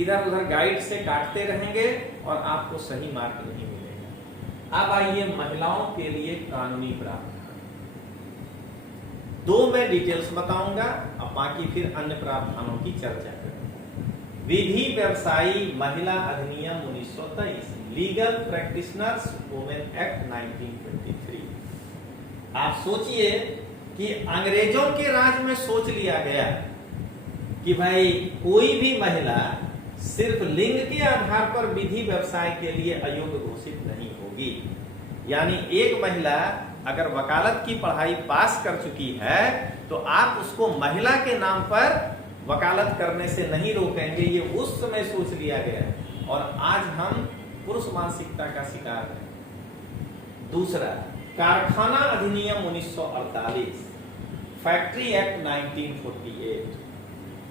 इधर उधर गाइड से काटते रहेंगे और आपको सही मार्क नहीं मिलेगा। अब आइए महिलाओं के लिए कानूनी प्रावधान। 2 मैं डिटेल्स बताऊंगा, अब बाकी फिर अन्य प्रावधानों की चर्चा करेंगे। विधि व्यवसायी महिला अधिनियम 1923, लीगल प्रैक्टिशनर्स वुमेन एक्ट 1923। आप सोचिए कि अंग्रेजों के राज में सोच लिया गया कि भाई कोई भी महिला सिर्फ लिंग के आधार पर विधि व्यवसाय के लिए अयोग्य घोषित नहीं होगी। यानी एक महिला अगर वकालत की पढ़ाई पास कर चुकी है तो आप उसको महिला के नाम पर वकालत करने से नहीं रोकेंगे, ये उस समय सोच लिया गया और आज हम पुरुष मानसिकता का शिकार हैं। दूसरा, कारखाना अधिनियम 1948, फैक्ट्री एक्ट 1948,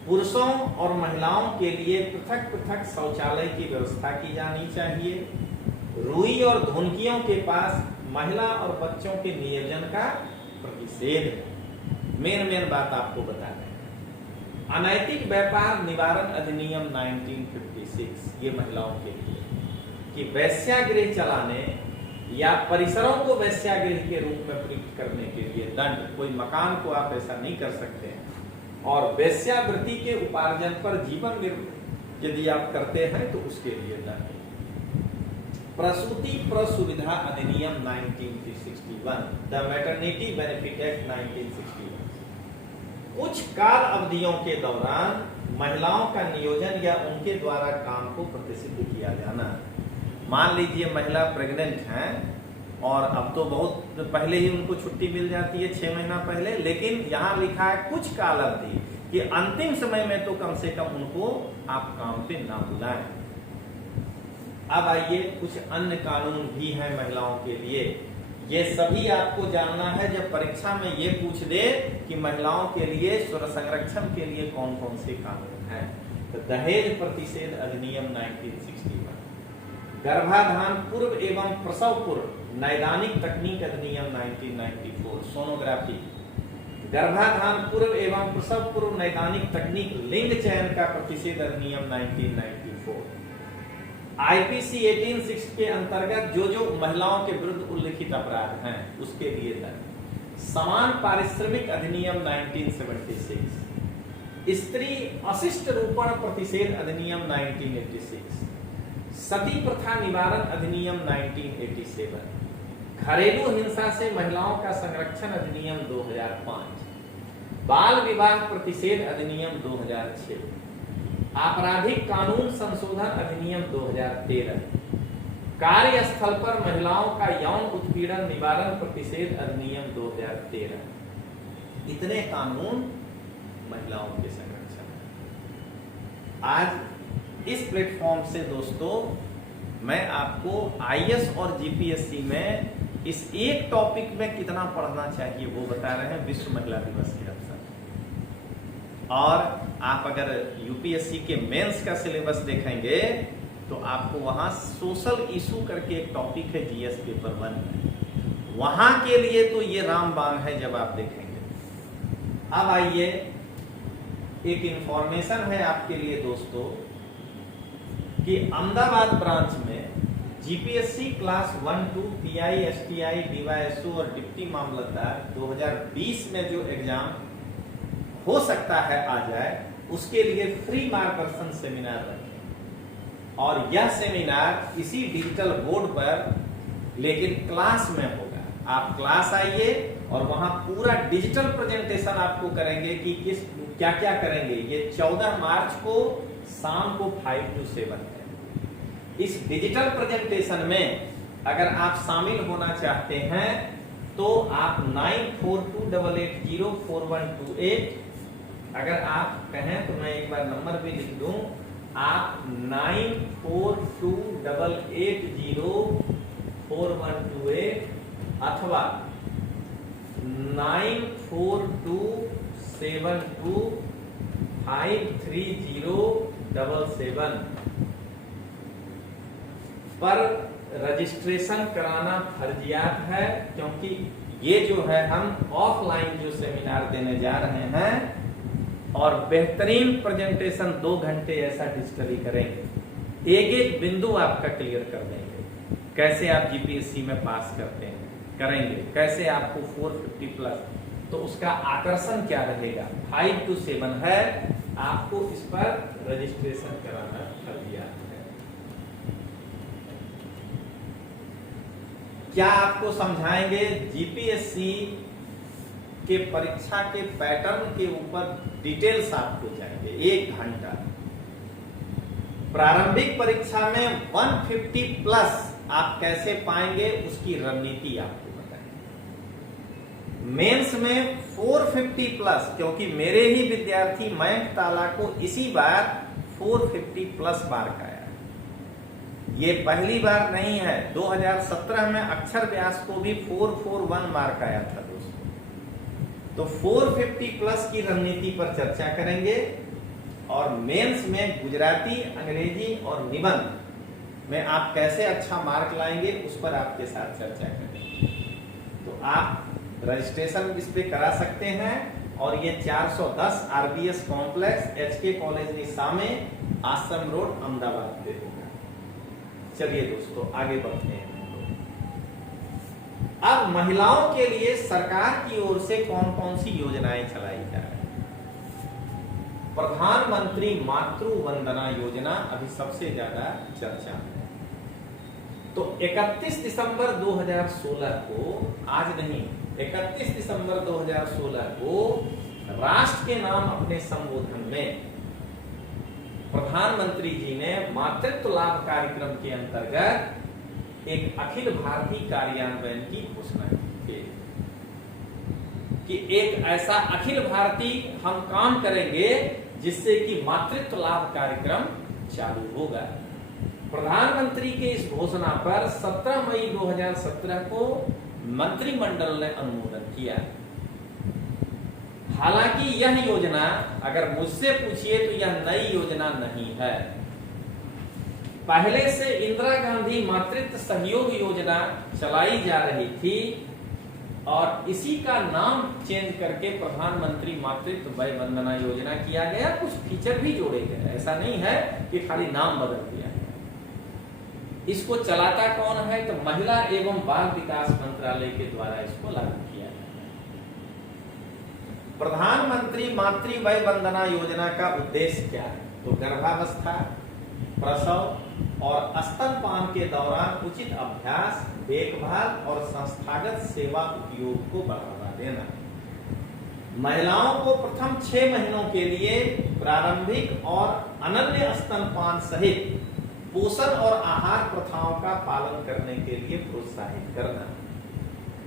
पुरुषों और महिलाओं के लिए पृथक पृथक शौचालय की व्यवस्था की जानी चाहिए। रुई और धुनकियों के पास महिला और बच्चों के नियोजन का प्रतिषेध है। मेन बात आपको बता दें। अनैतिक व्यापार निवारण अधिनियम 1956, ये महिलाओं के लिए कि वेश्यागृह चलाने या परिसरों को वेश्यागृह के रूप में प्रयुक्त करने के लिए दंड, कोई मकान को आप ऐसा नहीं कर सकते हैं। और वेश्यावृत्ति के उपार्जन पर जीवन निर्वाह यदि आप करते हैं तो उसके लिए दंड। प्रसूति प्रसुविधा अधिनियम 1961, द मैटरनिटी बेनिफिट एक्ट 1961, कुछ काल अवधियों के दौरान महिलाओं का नियोजन या उनके द्वारा काम को प्रतिषिद्ध किया जाना। मान लीजिए महिला प्रेग्नेंट हैं और अब तो बहुत पहले ही उनको छुट्टी मिल जाती है, 6 महीना पहले, लेकिन यहाँ लिखा है कुछ काल अवधि कि अंतिम समय में तो कम से कम उनको आप काम पे ना बुलाएं। अब आइए, कुछ अन्य कानून भी हैं महिलाओं के लिए, ये सभी आपको जानना है जब परीक्षा में ये पूछ दे कि महिलाओं के लिए स्वर संरक्षण के लिए कौन कौन से कानून हैं। तो दहेज प्रतिषेध अधिनियम 1961, गर्भाधान पूर्व एवं प्रसव पूर्व नैदानिक तकनीक अधिनियम 1994, सोनोग्राफी, गर्भाधान पूर्व एवं प्रसव पूर्व नैदानिक तकनीक लिंग चयन का प्रतिषेध अधिनियम 1994, आईपीसी 1860 के अंतर्गत जो महिलाओं के विरुद्ध उल्लिखित अपराध हैं उसके लिए दंड, समान पारिश्रमिक अधिनियम 1976, स्त्री अशिष्ट रूपण प्रतिषेध अधिनियम 1986, सती प्रथा निवारण अधिनियम 1987, घरेलू हिंसा से महिलाओं का संरक्षण अधिनियम 2005, बाल विवाह प्रतिषेध अधिनियम 2006, आपराधिक कानून संशोधन अधिनियम 2013, कार्यस्थल पर महिलाओं का यौन उत्पीड़न निवारण प्रतिषेध अधिनियम 2013। इतने कानून महिलाओं के संरक्षण है। आज इस प्लेटफॉर्म से दोस्तों मैं आपको आईएएस और जीपीएससी में इस एक टॉपिक में कितना पढ़ना चाहिए वो बता रहे हैं विश्व महिला दिवस के अवसर। और आप अगर यूपीएससी के मेंस का सिलेबस देखेंगे तो आपको वहां सोशल इशू करके एक टॉपिक है जीएस पेपर 1 में, वहां के लिए तो ये रामबाण है जब आप देखेंगे। अब आइए, एक इंफॉर्मेशन है आपके लिए दोस्तों कि अहमदाबाद ब्रांच में जीपीएससी क्लास 1, 2, पीआई, एसटीआई, डीवाईएसओ और डिप्टी मामलतदार 2020 में जो एग्जाम हो सकता है आ जाए, उसके लिए फ्री मार्गदर्शन सेमिनार रखें। और यह सेमिनार इसी डिजिटल बोर्ड पर लेकिन क्लास में होगा। आप क्लास आइए और वहां पूरा डिजिटल प्रेजेंटेशन आपको करेंगे कि किस क्या क्या करेंगे। ये 14 मार्च को शाम को 5 to 7 है। इस डिजिटल प्रेजेंटेशन में अगर आप शामिल होना चाहते हैं तो आप 9428804128, अगर आप कहें तो मैं एक बार नंबर भी लिख दूं, आप 9428804128 अथवा 9427253077 पर रजिस्ट्रेशन कराना फर्जियात है, क्योंकि ये जो है हम ऑफलाइन जो सेमिनार देने जा रहे हैं और बेहतरीन प्रेजेंटेशन 2 घंटे ऐसा डिजिटली करेंगे, एक एक बिंदु आपका क्लियर कर देंगे। कैसे आप जीपीएससी में पास करते हैं करेंगे, कैसे आपको 450 प्लस, तो उसका आकर्षण क्या रहेगा। 5 to 7 है, आपको इस पर रजिस्ट्रेशन कराना फर्जियात है। क्या आपको समझाएंगे जीपीएससी के परीक्षा के पैटर्न के ऊपर डिटेल्स आपको चाहिए 1 घंटा। प्रारंभिक परीक्षा में 150 प्लस आप कैसे पाएंगे उसकी रणनीति आपको बताएंगे। मेंस में 450 प्लस, क्योंकि मेरे ही विद्यार्थी मयंक ताला को इसी बार 450 प्लस मार्क आया। ये पहली बार नहीं है, 2017 में अक्षर व्यास को भी 441 मार्क आया था दोस्तों। तो 450 प्लस की रणनीति पर चर्चा करेंगे और मेंस में गुजराती, अंग्रेजी और निबंध में आप कैसे अच्छा मार्क लाएंगे उस पर आपके साथ चर्चा करेंगे। तो आप रजिस्ट्रेशन इस पे करा सकते हैं और ये 410 आरबीएस कॉम्प्लेक्स, एचके कॉलेज निशा में, आश्रम रोड, अहमदाबाद पे होगा। चलिए दोस्तों आगे बढ़ते हैं। अब महिलाओं के लिए सरकार की ओर से कौन कौन सी योजनाएं चलाई जा रही है। प्रधानमंत्री मातृ वंदना योजना अभी सबसे ज्यादा चर्चा में है। तो 31 दिसंबर 2016 को, आज नहीं, 31 दिसंबर 2016 को राष्ट्र के नाम अपने संबोधन में प्रधानमंत्री जी ने मातृत्व लाभ कार्यक्रम के अंतर्गत एक अखिल भारतीय कार्यान्वयन की घोषणा की कि एक ऐसा अखिल भारतीय हम काम करेंगे जिससे कि मातृत्व लाभ कार्यक्रम चालू होगा। प्रधानमंत्री के इस घोषणा पर 17 मई 2017 को मंत्रिमंडल ने अनुमोदन किया। हालांकि यह योजना, अगर मुझसे पूछिए तो यह नई योजना नहीं है। पहले से इंदिरा गांधी मातृत्व सहयोग योजना चलाई जा रही थी और इसी का नाम चेंज करके प्रधानमंत्री मातृत्व वय वंदना योजना किया गया। कुछ फीचर भी जोड़े गए, ऐसा नहीं है कि खाली नाम बदल दिया गया। इसको चलाता कौन है? तो महिला एवं बाल विकास मंत्रालय के द्वारा इसको लागू किया गया। प्रधानमंत्री मातृ वय वंदना योजना का उद्देश्य क्या है? तो गर्भावस्था, प्रसव और स्तनपान के दौरान उचित अभ्यास, देखभाल और संस्थागत सेवा उपयोग को बढ़ावा देना। महिलाओं को प्रथम 6 महीनों के लिए प्रारंभिक और अनन्य स्तनपान सहित पोषण और आहार प्रथाओं का पालन करने के लिए प्रोत्साहित करना।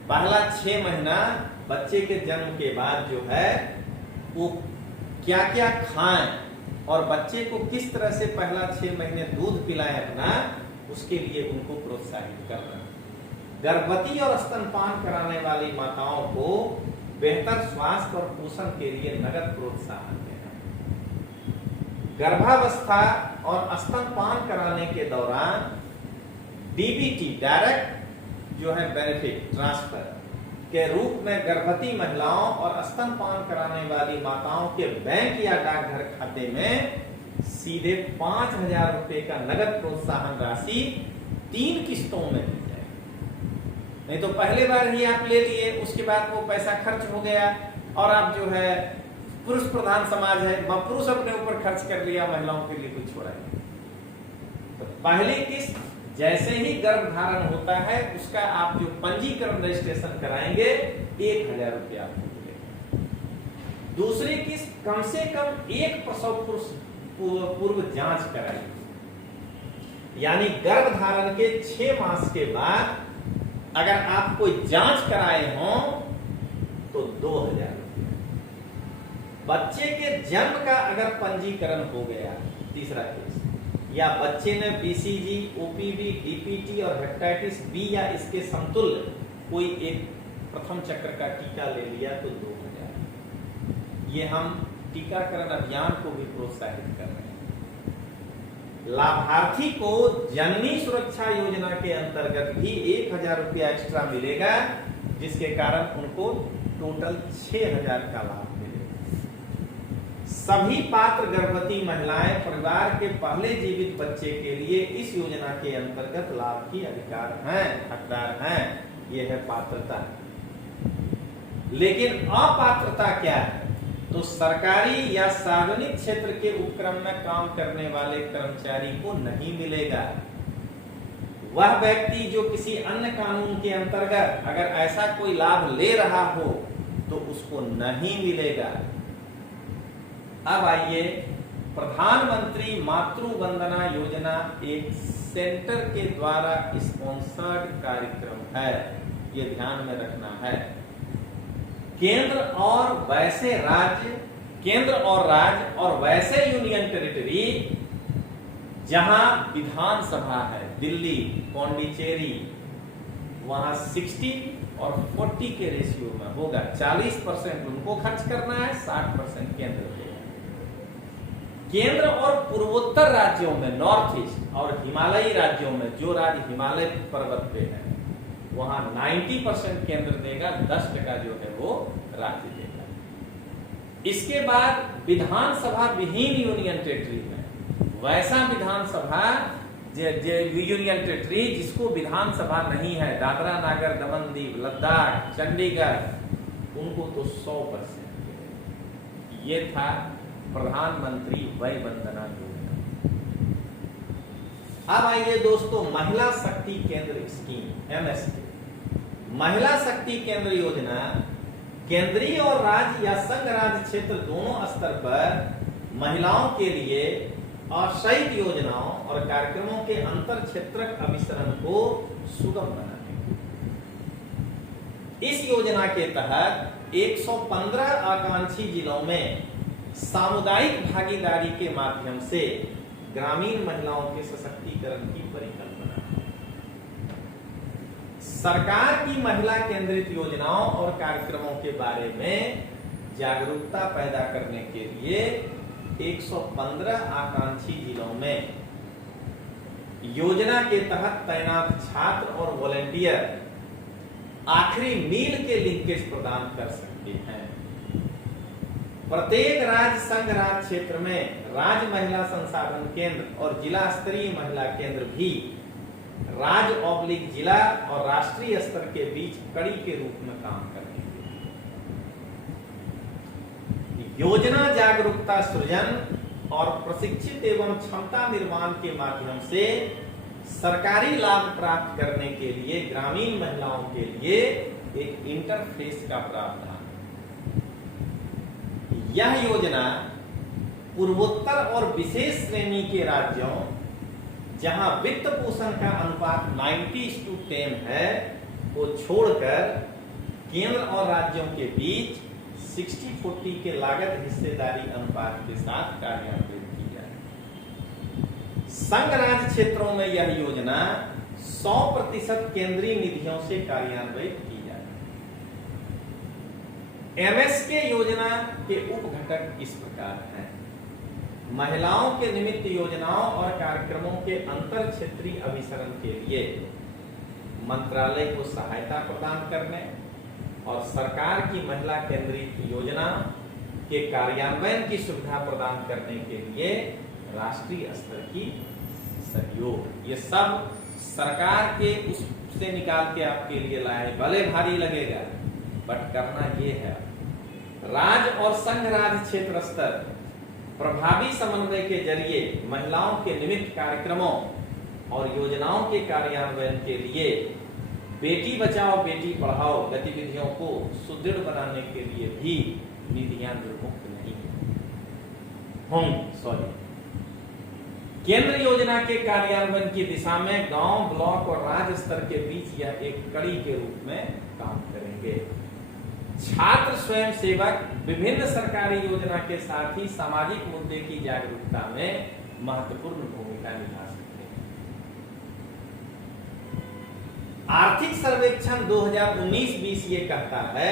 पहला 6 महीना बच्चे के जन्म के बाद जो है वो क्या क्या खाएं और बच्चे को किस तरह से पहला 6 महीने दूध पिलाएं अपना, उसके लिए उनको प्रोत्साहित करना। गर्भवती और स्तनपान कराने वाली माताओं को बेहतर स्वास्थ्य और पोषण के लिए नगद प्रोत्साहन देना। गर्भावस्था और स्तनपान कराने के दौरान डीबीटी, डायरेक्ट जो है बेनिफिट ट्रांसफर के रूप में गर्भवती महिलाओं और स्तनपान कराने वाली माताओं के बैंक या डाकघर खाते में सीधे 5,000 रुपए का नगद प्रोत्साहन राशि 3 किस्तों में दी जाए। नहीं तो पहले बार ही आप ले लिए, उसके बाद वो पैसा खर्च हो गया और आप जो है पुरुष प्रधान समाज है, पुरुष अपने ऊपर खर्च कर लिया, महिलाओं के लिए कुछ छोड़ा नहीं। तो पहली किस्त जैसे ही गर्भ धारण होता है उसका आप जो पंजीकरण रजिस्ट्रेशन कराएंगे 1,000 रुपया आपको मिलेगा। दूसरी किस्त कम से कम 1 प्रसव पूर्व जांच कराइए, यानी गर्भ धारण के 6 मास के बाद अगर आप कोई जांच कराए हों तो 2,000 रुपया। बच्चे के जन्म का अगर पंजीकरण हो गया, तीसरा केस, या बच्चे ने बीसीजी, ओपीवी, डीपीटी और हेपेटाइटिस बी या इसके समतुल्य कोई एक प्रथम चक्र का टीका ले लिया तो 2,000। ये हम टीकाकरण अभियान को भी प्रोत्साहित कर रहे हैं। लाभार्थी को जननी सुरक्षा योजना के अंतर्गत भी 1,000 रुपया एक्स्ट्रा मिलेगा, जिसके कारण उनको टोटल 6,000 का लाभ मिलेगा। सभी पात्र गर्भवती महिलाएं परिवार के पहले जीवित बच्चे के लिए इस योजना के अंतर्गत लाभ की अधिकार हैं, हकदार हैं। यह है पात्रता। लेकिन अपात्रता क्या है? तो सरकारी या सार्वजनिक क्षेत्र के उपक्रम में काम करने वाले कर्मचारी को नहीं मिलेगा। वह व्यक्ति जो किसी अन्य कानून के अंतर्गत अगर ऐसा कोई लाभ ले रहा हो तो उसको नहीं मिलेगा। अब आइए, प्रधानमंत्री मातृ वंदना योजना एक सेंटर के द्वारा स्पॉन्सर्ड कार्यक्रम है, ये ध्यान में रखना है। केंद्र और राज्य और वैसे यूनियन टेरिटरी जहां विधानसभा है, दिल्ली, पौंडीचेरी, वहां 60 और 40 के रेशियो में होगा। 40% उनको खर्च करना है, 60% केंद्र देगा। केंद्र और पूर्वोत्तर राज्यों में, नॉर्थ ईस्ट और हिमालयी राज्यों में, जो राज्य हिमालय पर्वत पे है, वहां 90% केंद्र देगा, 10% जो है वो राज्य देगा। इसके बाद विधानसभा विहीन यूनियन टेरिटरी में, वैसा विधानसभा यूनियन टेरिटरी जिसको विधानसभा नहीं है, दादरा नागर दमन दीव, लद्दाख, चंडीगढ़, उनको तो 100%। ये था प्रधानमंत्री वय वंदना योजना। अब आइए दोस्तों, महिला शक्ति केंद्र स्कीम, एमएसके। महिला शक्ति केंद्र योजना केंद्रीय और राज्य या संघ राज्य क्षेत्र दोनों स्तर पर महिलाओं के लिए आश्रयित योजनाओं और कार्यक्रमों के अंतर क्षेत्रक अभिसरण को सुगम बनाने के। इस योजना के तहत 115 आकांक्षी जिलों में सामुदायिक भागीदारी के माध्यम से ग्रामीण महिलाओं के सशक्तिकरण की परिकल्पना है। सरकार की महिला केंद्रित योजनाओं और कार्यक्रमों के बारे में जागरूकता पैदा करने के लिए 115 आकांक्षी जिलों में योजना के तहत तैनात छात्र और वॉलेंटियर आखिरी मील के लिंकेज प्रदान कर सकते हैं। प्रत्येक राज्य संघ राज्य क्षेत्र में राज्य महिला संसाधन केंद्र और जिला स्तरीय महिला केंद्र भी राज्य / जिला और राष्ट्रीय स्तर के बीच कड़ी के रूप में काम करेंगे। योजना जागरूकता सृजन और प्रशिक्षित एवं क्षमता निर्माण के माध्यम से सरकारी लाभ प्राप्त करने के लिए ग्रामीण महिलाओं के लिए एक इंटरफेस का प्रावधान। यह योजना पूर्वोत्तर और विशेष श्रेणी के राज्यों जहां वित्त पोषण का अनुपात 90:10 है को छोड़कर केंद्र और राज्यों के बीच 60-40 के लागत हिस्सेदारी अनुपात के साथ कार्यान्वित की जाए। संघ राज्य क्षेत्रों में यह योजना 100% केंद्रीय निधियों से कार्यान्वित की जाए। एमएसके योजना के उप घटक इस प्रकार हैं। महिलाओं के निमित्त योजनाओं और कार्यक्रमों के अंतर क्षेत्रीय अभिसरण के लिए मंत्रालय को सहायता प्रदान करने और सरकार की महिला केंद्रित योजना के कार्यान्वयन की सुविधा प्रदान करने के लिए राष्ट्रीय स्तर की सहयोग। ये सब सरकार के उससे निकाल के आपके लिए लाए। भले भारी लगेगा बट करना ये है। राज्य और संघ राज्य क्षेत्र स्तर प्रभावी समन्वय के जरिए महिलाओं के निमित्त कार्यक्रमों और योजनाओं के कार्यान्वयन के लिए बेटी बचाओ बेटी पढ़ाओ गतिविधियों को सुदृढ़ बनाने के लिए भी निधियां निर्मुक्त नहीं होंगी। केंद्र योजना के कार्यान्वयन की दिशा में गांव, ब्लॉक और राज्य स्तर के बीच यह एक कड़ी के रूप में काम करेंगे। छात्र स्वयं सेवक विभिन्न सरकारी योजना के साथ ही सामाजिक मुद्दे की जागरूकता में महत्वपूर्ण भूमिका निभा सकते हैं। आर्थिक सर्वेक्षण 2019-20 ये कहता है,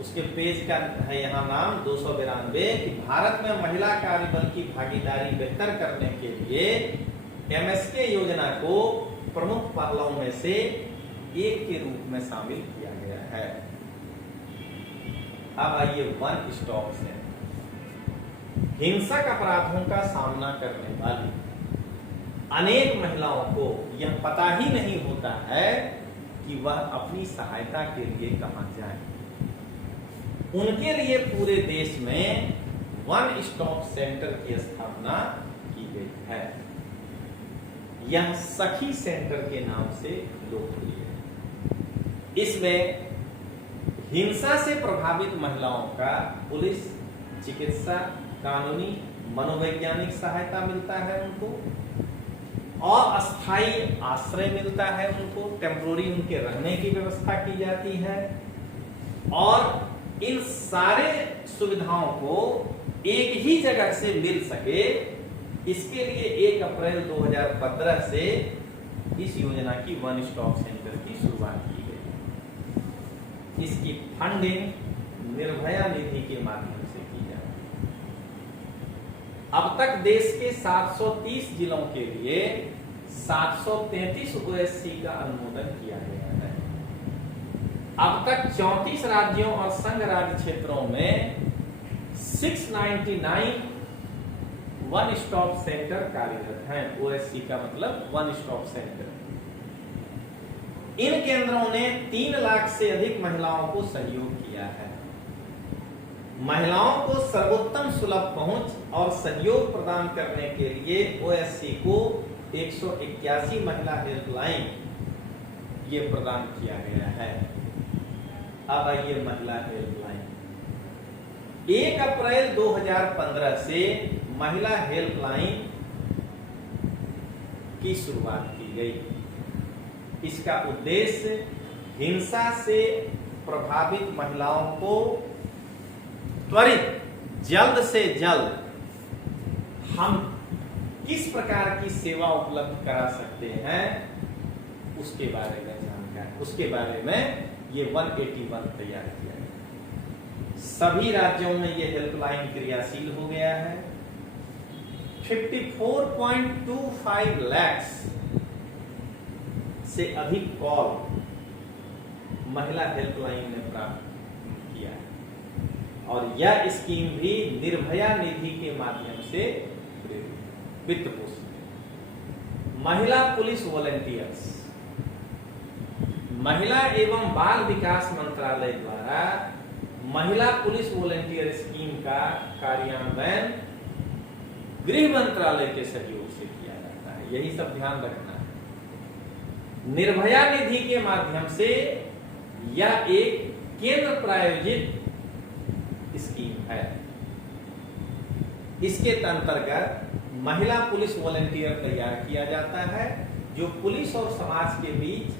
उसके पेज का है यहाँ नाम 292 कि भारत में महिला कार्यबल की भागीदारी बेहतर करने के लिए एमएसके योजना को प्रमुख पहलों में से एक के रूप में शामिल किया गया है। अब आइए वन स्टॉप सेंटर। हिंसक अपराधों का सामना करने वाली अनेक महिलाओं को यह पता ही नहीं होता है कि वह अपनी सहायता के लिए कहां जाए। उनके लिए पूरे देश में वन स्टॉप सेंटर की स्थापना की गई है। यह सखी सेंटर के नाम से लोकप्रिय है। इसमें हिंसा से प्रभावित महिलाओं का पुलिस, चिकित्सा, कानूनी, मनोवैज्ञानिक सहायता मिलता है उनको, और अस्थायी आश्रय मिलता है उनको, टेम्पोररी उनके रहने की व्यवस्था की जाती है। और इन सारे सुविधाओं को एक ही जगह से मिल सके, इसके लिए 1 अप्रैल 2015 से इस योजना की वन स्टॉप सेंटर की शुरुआत की गई। इसकी फंडिंग निर्भया निधि के माध्यम से की जाए। अब तक देश के 730 जिलों के लिए 733 ओएससी का अनुमोदन किया गया है। अब तक 34 राज्यों और संघ राज्य क्षेत्रों में 699 वन स्टॉप सेंटर कार्यरत हैं। ओएससी का मतलब वन स्टॉप सेंटर। इन केंद्रों ने 3 लाख से अधिक महिलाओं को सहयोग किया है। महिलाओं को सर्वोत्तम सुलभ पहुंच और सहयोग प्रदान करने के लिए ओएससी को 181 महिला हेल्पलाइन ये प्रदान किया गया है। अब आइए महिला हेल्पलाइन। 1 अप्रैल 2015 से महिला हेल्पलाइन की शुरुआत की गई। इसका उद्देश्य हिंसा से प्रभावित महिलाओं को त्वरित जल्द से जल्द हम किस प्रकार की सेवा उपलब्ध करा सकते हैं उसके बारे में जानकारी, उसके बारे में ये 181 तैयार किया गया। सभी राज्यों में ये हेल्पलाइन क्रियाशील हो गया है। 54.25 लाख से अधिक कॉल महिला हेल्पलाइन ने प्राप्त किया है और यह स्कीम भी निर्भया निधि के माध्यम से वित्त पोषित। महिला पुलिस वॉलंटियर्स, महिला एवं बाल विकास मंत्रालय द्वारा महिला पुलिस वॉलंटियर स्कीम का कार्यान्वयन गृह मंत्रालय के सहयोग से किया जाता है। यही सब ध्यान रखना है। निर्भया निधि के माध्यम से यह एक केंद्र प्रायोजित स्कीम है। इसके अंतर्गत महिला पुलिस वॉलंटियर तैयार किया जाता है जो पुलिस और समाज के बीच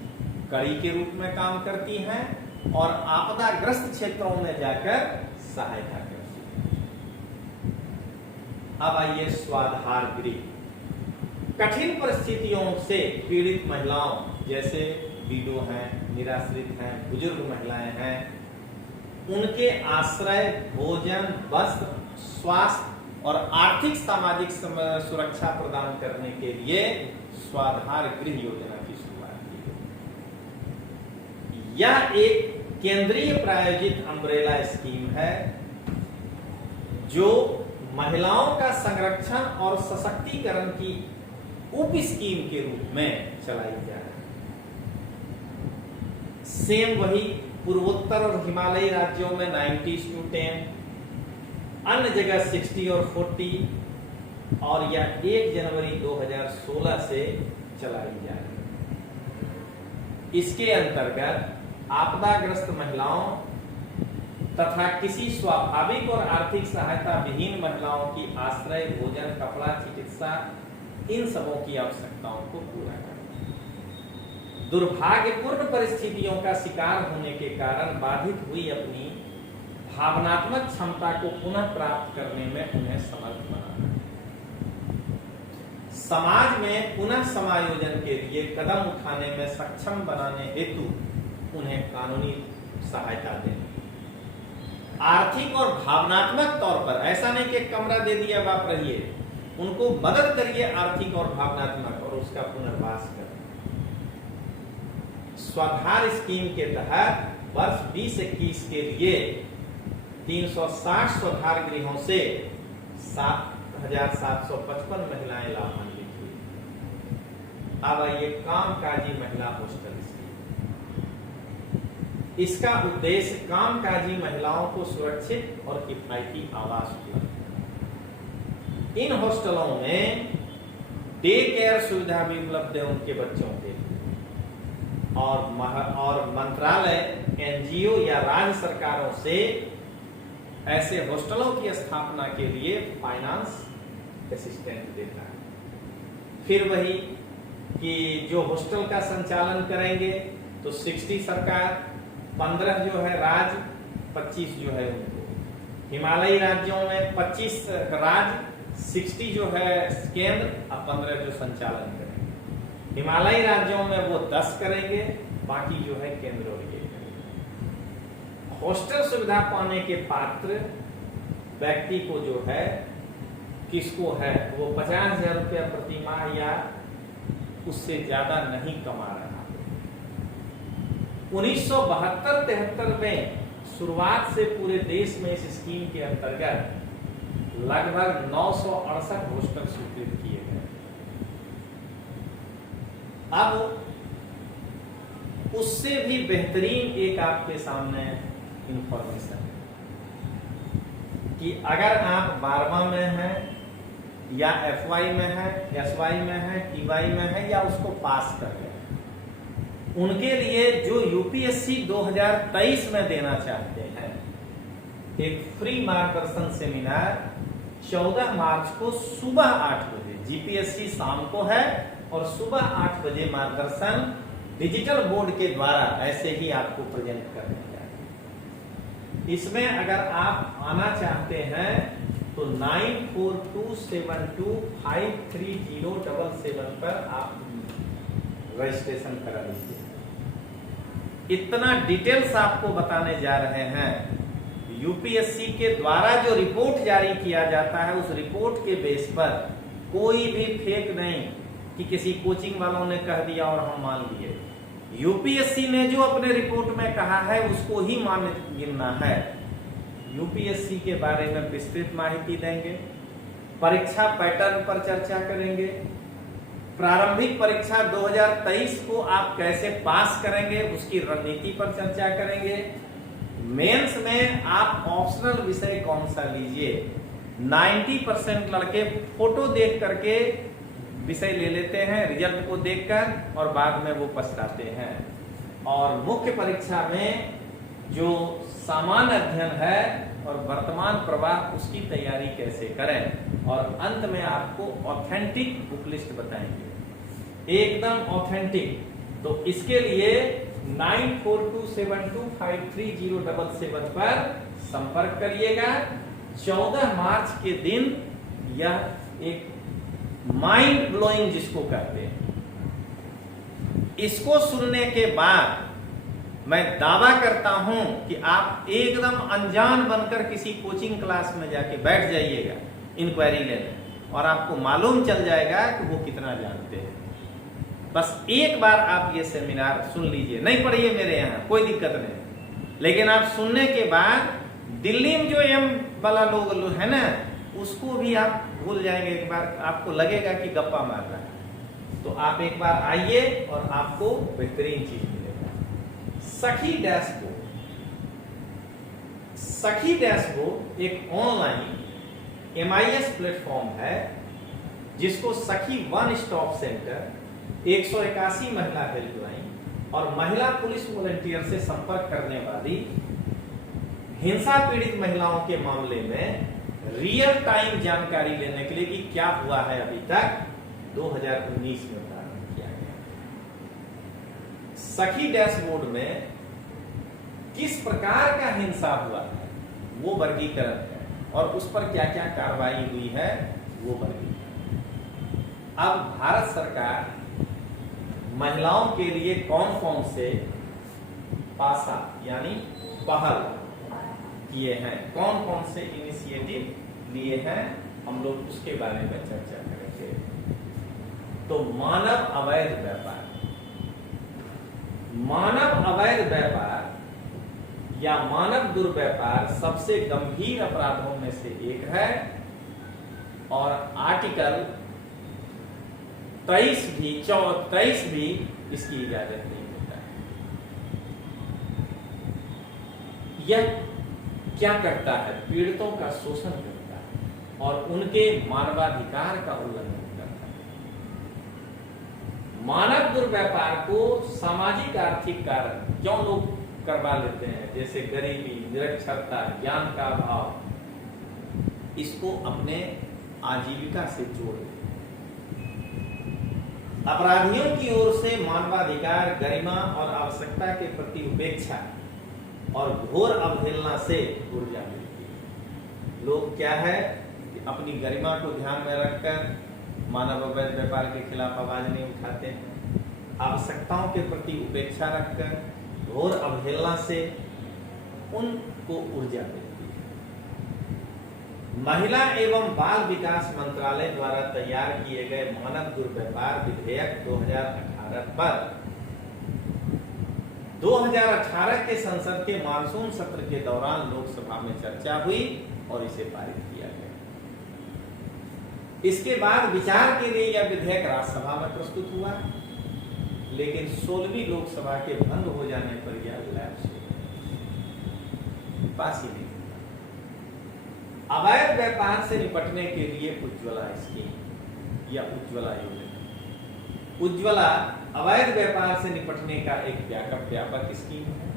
कड़ी के रूप में काम करती हैं और आपदाग्रस्त क्षेत्रों में जाकर सहायता करती हैं। अब आइए स्वाधार गृह। कठिन परिस्थितियों से पीड़ित महिलाओं जैसे विडो हैं, निराश्रित हैं, बुजुर्ग महिलाएं हैं, उनके आश्रय, भोजन, वस्त्र, स्वास्थ्य और आर्थिक सामाजिक सुरक्षा प्रदान करने के लिए स्वाधार गृह योजना की शुरुआत की गई। यह एक केंद्रीय प्रायोजित अम्ब्रेला स्कीम है जो महिलाओं का संरक्षण और सशक्तिकरण की उप स्कीम के रूप में चलाई जा रही है। सेम वही पूर्वोत्तर और हिमालयी राज्यों में 90:10, अन्य जगह 60 और 40 और यह 1 जनवरी 2016 से चलाई जा रही है। इसके अंतर्गत आपदाग्रस्त महिलाओं तथा किसी स्वाभाविक और आर्थिक सहायता विहीन महिलाओं की आश्रय, भोजन, कपड़ा, चिकित्सा इन सबों की आवश्यकताओं को पूरा करना। दुर्भाग्यपूर्ण परिस्थितियों का शिकार होने के कारण बाधित हुई अपनी भावनात्मक क्षमता को पुनः प्राप्त करने में उन्हें समर्थ बनाना। समाज में पुनः समायोजन के लिए कदम उठाने में सक्षम बनाने हेतु उन्हें कानूनी सहायता देनी। आर्थिक और भावनात्मक तौर पर, ऐसा नहीं कि कमरा दे दिया आप रहिए, उनको मदद करिए आर्थिक और भावनात्मक और उसका पुनर्वास करें। स्वाधार स्कीम के तहत वर्ष 2021 के लिए 360 स्वाधार गृहों से 7,755 महिलाएं लाभान्वित हुई। अब आइए कामकाजी महिला हॉस्टल स्कीम। इसका उद्देश्य कामकाजी महिलाओं को सुरक्षित और किफायती आवास उपलब्ध कराना। इन हॉस्टलों में डे केयर सुविधा भी उपलब्ध है उनके बच्चों के लिए और मंत्रालय, एनजीओ या राज्य सरकारों से ऐसे हॉस्टलों की स्थापना के लिए फाइनेंस असिस्टेंट देता है। फिर वही कि जो हॉस्टल का संचालन करेंगे तो 60 सरकार, 15 जो है राज्य, 25 जो है उनको। हिमालयी राज्यों में 25 राज्य, 60 जो है केंद्र और 15 जो संचालन करेंगे। हिमालयी राज्यों में वो 10 करेंगे, बाकी जो है केंद्र और ये करेंगे। हॉस्टल सुविधा पाने के पात्र व्यक्ति को जो है किसको है वो 50,000 रुपया प्रति माह या उससे ज्यादा नहीं कमा रहा। 1972-73 में शुरुआत से पूरे देश में इस स्कीम के अंतर्गत लगभग 968 हॉस्टल स्वीकृत किए गए। अब उससे भी बेहतरीन एक आपके सामने इंफॉर्मेशन है कि अगर आप 12वां में हैं या FY में है, SY में है, TY में है या उसको पास कर गए, उनके लिए जो UPSC 2023 में देना चाहते हैं एक फ्री मार्गदर्शन सेमिनार 14 मार्च को सुबह 8 बजे, GPSC शाम को है और सुबह 8 बजे मार्गदर्शन डिजिटल बोर्ड के द्वारा ऐसे ही आपको प्रेजेंट करने जाएंगे। इसमें अगर आप आना चाहते हैं तो 9427253077 पर आप रजिस्ट्रेशन करा लीजिए। इतना डिटेल्स आपको बताने जा रहे हैं। यूपीएससी के द्वारा जो रिपोर्ट जारी किया जाता है उस रिपोर्ट के बेस पर कोई भी फेक नहीं कि किसी कोचिंग वालों ने कह दिया और हम मान लिए। यूपीएससी ने जो अपने रिपोर्ट में कहा है उसको ही मान्य गिनना है। यूपीएससी के बारे में विस्तृत माहिती देंगे, परीक्षा पैटर्न पर चर्चा करेंगे, प्रारंभिक परीक्षा 2023 को आप कैसे पास करेंगे उसकी रणनीति पर चर्चा करेंगे। मेंस में आप ऑप्शनल विषय कौन सा लीजिए। 90% लड़के फोटो देख करके विषय ले लेते हैं रिजल्ट को देखकर और बाद में वो पछताते हैं। और मुख्य परीक्षा में जो सामान्य अध्ययन है और वर्तमान प्रवाह उसकी तैयारी कैसे करें, और अंत में आपको ऑथेंटिक बुक लिस्ट बताएंगे, एकदम ऑथेंटिक। तो इसके लिए 9427253077 पर संपर्क करिएगा। 14 मार्च के दिन यह एक माइंड ब्लोइंग जिसको कहते हैं, इसको सुनने के बाद मैं दावा करता हूं कि आप एकदम अनजान बनकर किसी कोचिंग क्लास में जाके बैठ जाइएगा इंक्वायरी लेने, और आपको मालूम चल जाएगा कि वो कितना जानते हैं। बस एक बार आप ये सेमिनार सुन लीजिए, नहीं पढ़िए मेरे यहाँ कोई दिक्कत नहीं, लेकिन आप सुनने के बाद दिल्ली में जो एम वाला लोग है ना उसको भी आप भूल जाएंगे। एक बार आपको लगेगा कि गप्पा मार रहा है। तो आप एक बार आइए और आपको बेहतरीन चीज मिलेगा। सखी डैशबोर्ड, सखी डैशबोर्ड एक ऑनलाइन MIS प्लेटफॉर्म है जिसको सखी वन स्टॉप सेंटर, 181 महिला हेल्पलाइन और महिला पुलिस वॉलंटियर से संपर्क करने वाली हिंसा पीड़ित महिलाओं के मामले में रियल टाइम जानकारी लेने के लिए कि क्या हुआ है अभी तक 2019 में प्रारंभ किया गया। सखी डैशबोर्ड में किस प्रकार का हिंसा हुआ है वो वर्गीकरण है और उस पर क्या क्या कार्रवाई हुई है वो वर्गीकरण। अब भारत सरकार महिलाओं के लिए कौन कौन से पासा यानी पहल किए हैं, कौन कौन से इनिशिएटिव लिए हैं, हम लोग उसके बारे में चर्चा करेंगे। तो मानव अवैध व्यापार, मानव अवैध व्यापार या मानव दुर्व्यापार सबसे गंभीर अपराधों में से एक है और आर्टिकल 23 भी इसकी इजाजत नहीं देता है। यह क्या करता है? पीड़ितों का शोषण करता है और उनके मानवाधिकार का उल्लंघन करता है। मानव दुर्व्यापार को सामाजिक आर्थिक कारण क्यों लोग करवा लेते हैं, जैसे गरीबी, निरक्षरता, ज्ञान का अभाव, इसको अपने आजीविका से जोड़ देते हैं। अपराधियों की ओर से मानवाधिकार, गरिमा और आवश्यकता के प्रति उपेक्षा और घोर अवहेलना से ऊर्जा मिलती है। लोग क्या है कि अपनी गरिमा को ध्यान में रखकर मानव अवैध व्यापार के खिलाफ आवाज नहीं उठाते हैं, आवश्यकताओं के प्रति उपेक्षा रखकर घोर अवहेलना से उनको ऊर्जा मिलती है। महिला एवं बाल विकास मंत्रालय द्वारा तैयार किए गए मानव दुर्व्यवहार विधेयक 2018 पर 2018 के संसद के मानसून सत्र के दौरान लोकसभा में चर्चा हुई और इसे पारित किया गया। इसके बाद विचार के लिए यह विधेयक राज्यसभा में प्रस्तुत हुआ, लेकिन 16वीं लोकसभा के भंग हो जाने पर यह लैप्स हो गया, पास ही नहीं। अवैध व्यापार से निपटने के लिए उज्ज्वला स्कीम या उज्ज्वला योजना, उज्ज्वला अवैध व्यापार से निपटने का एक व्यापक स्कीम है।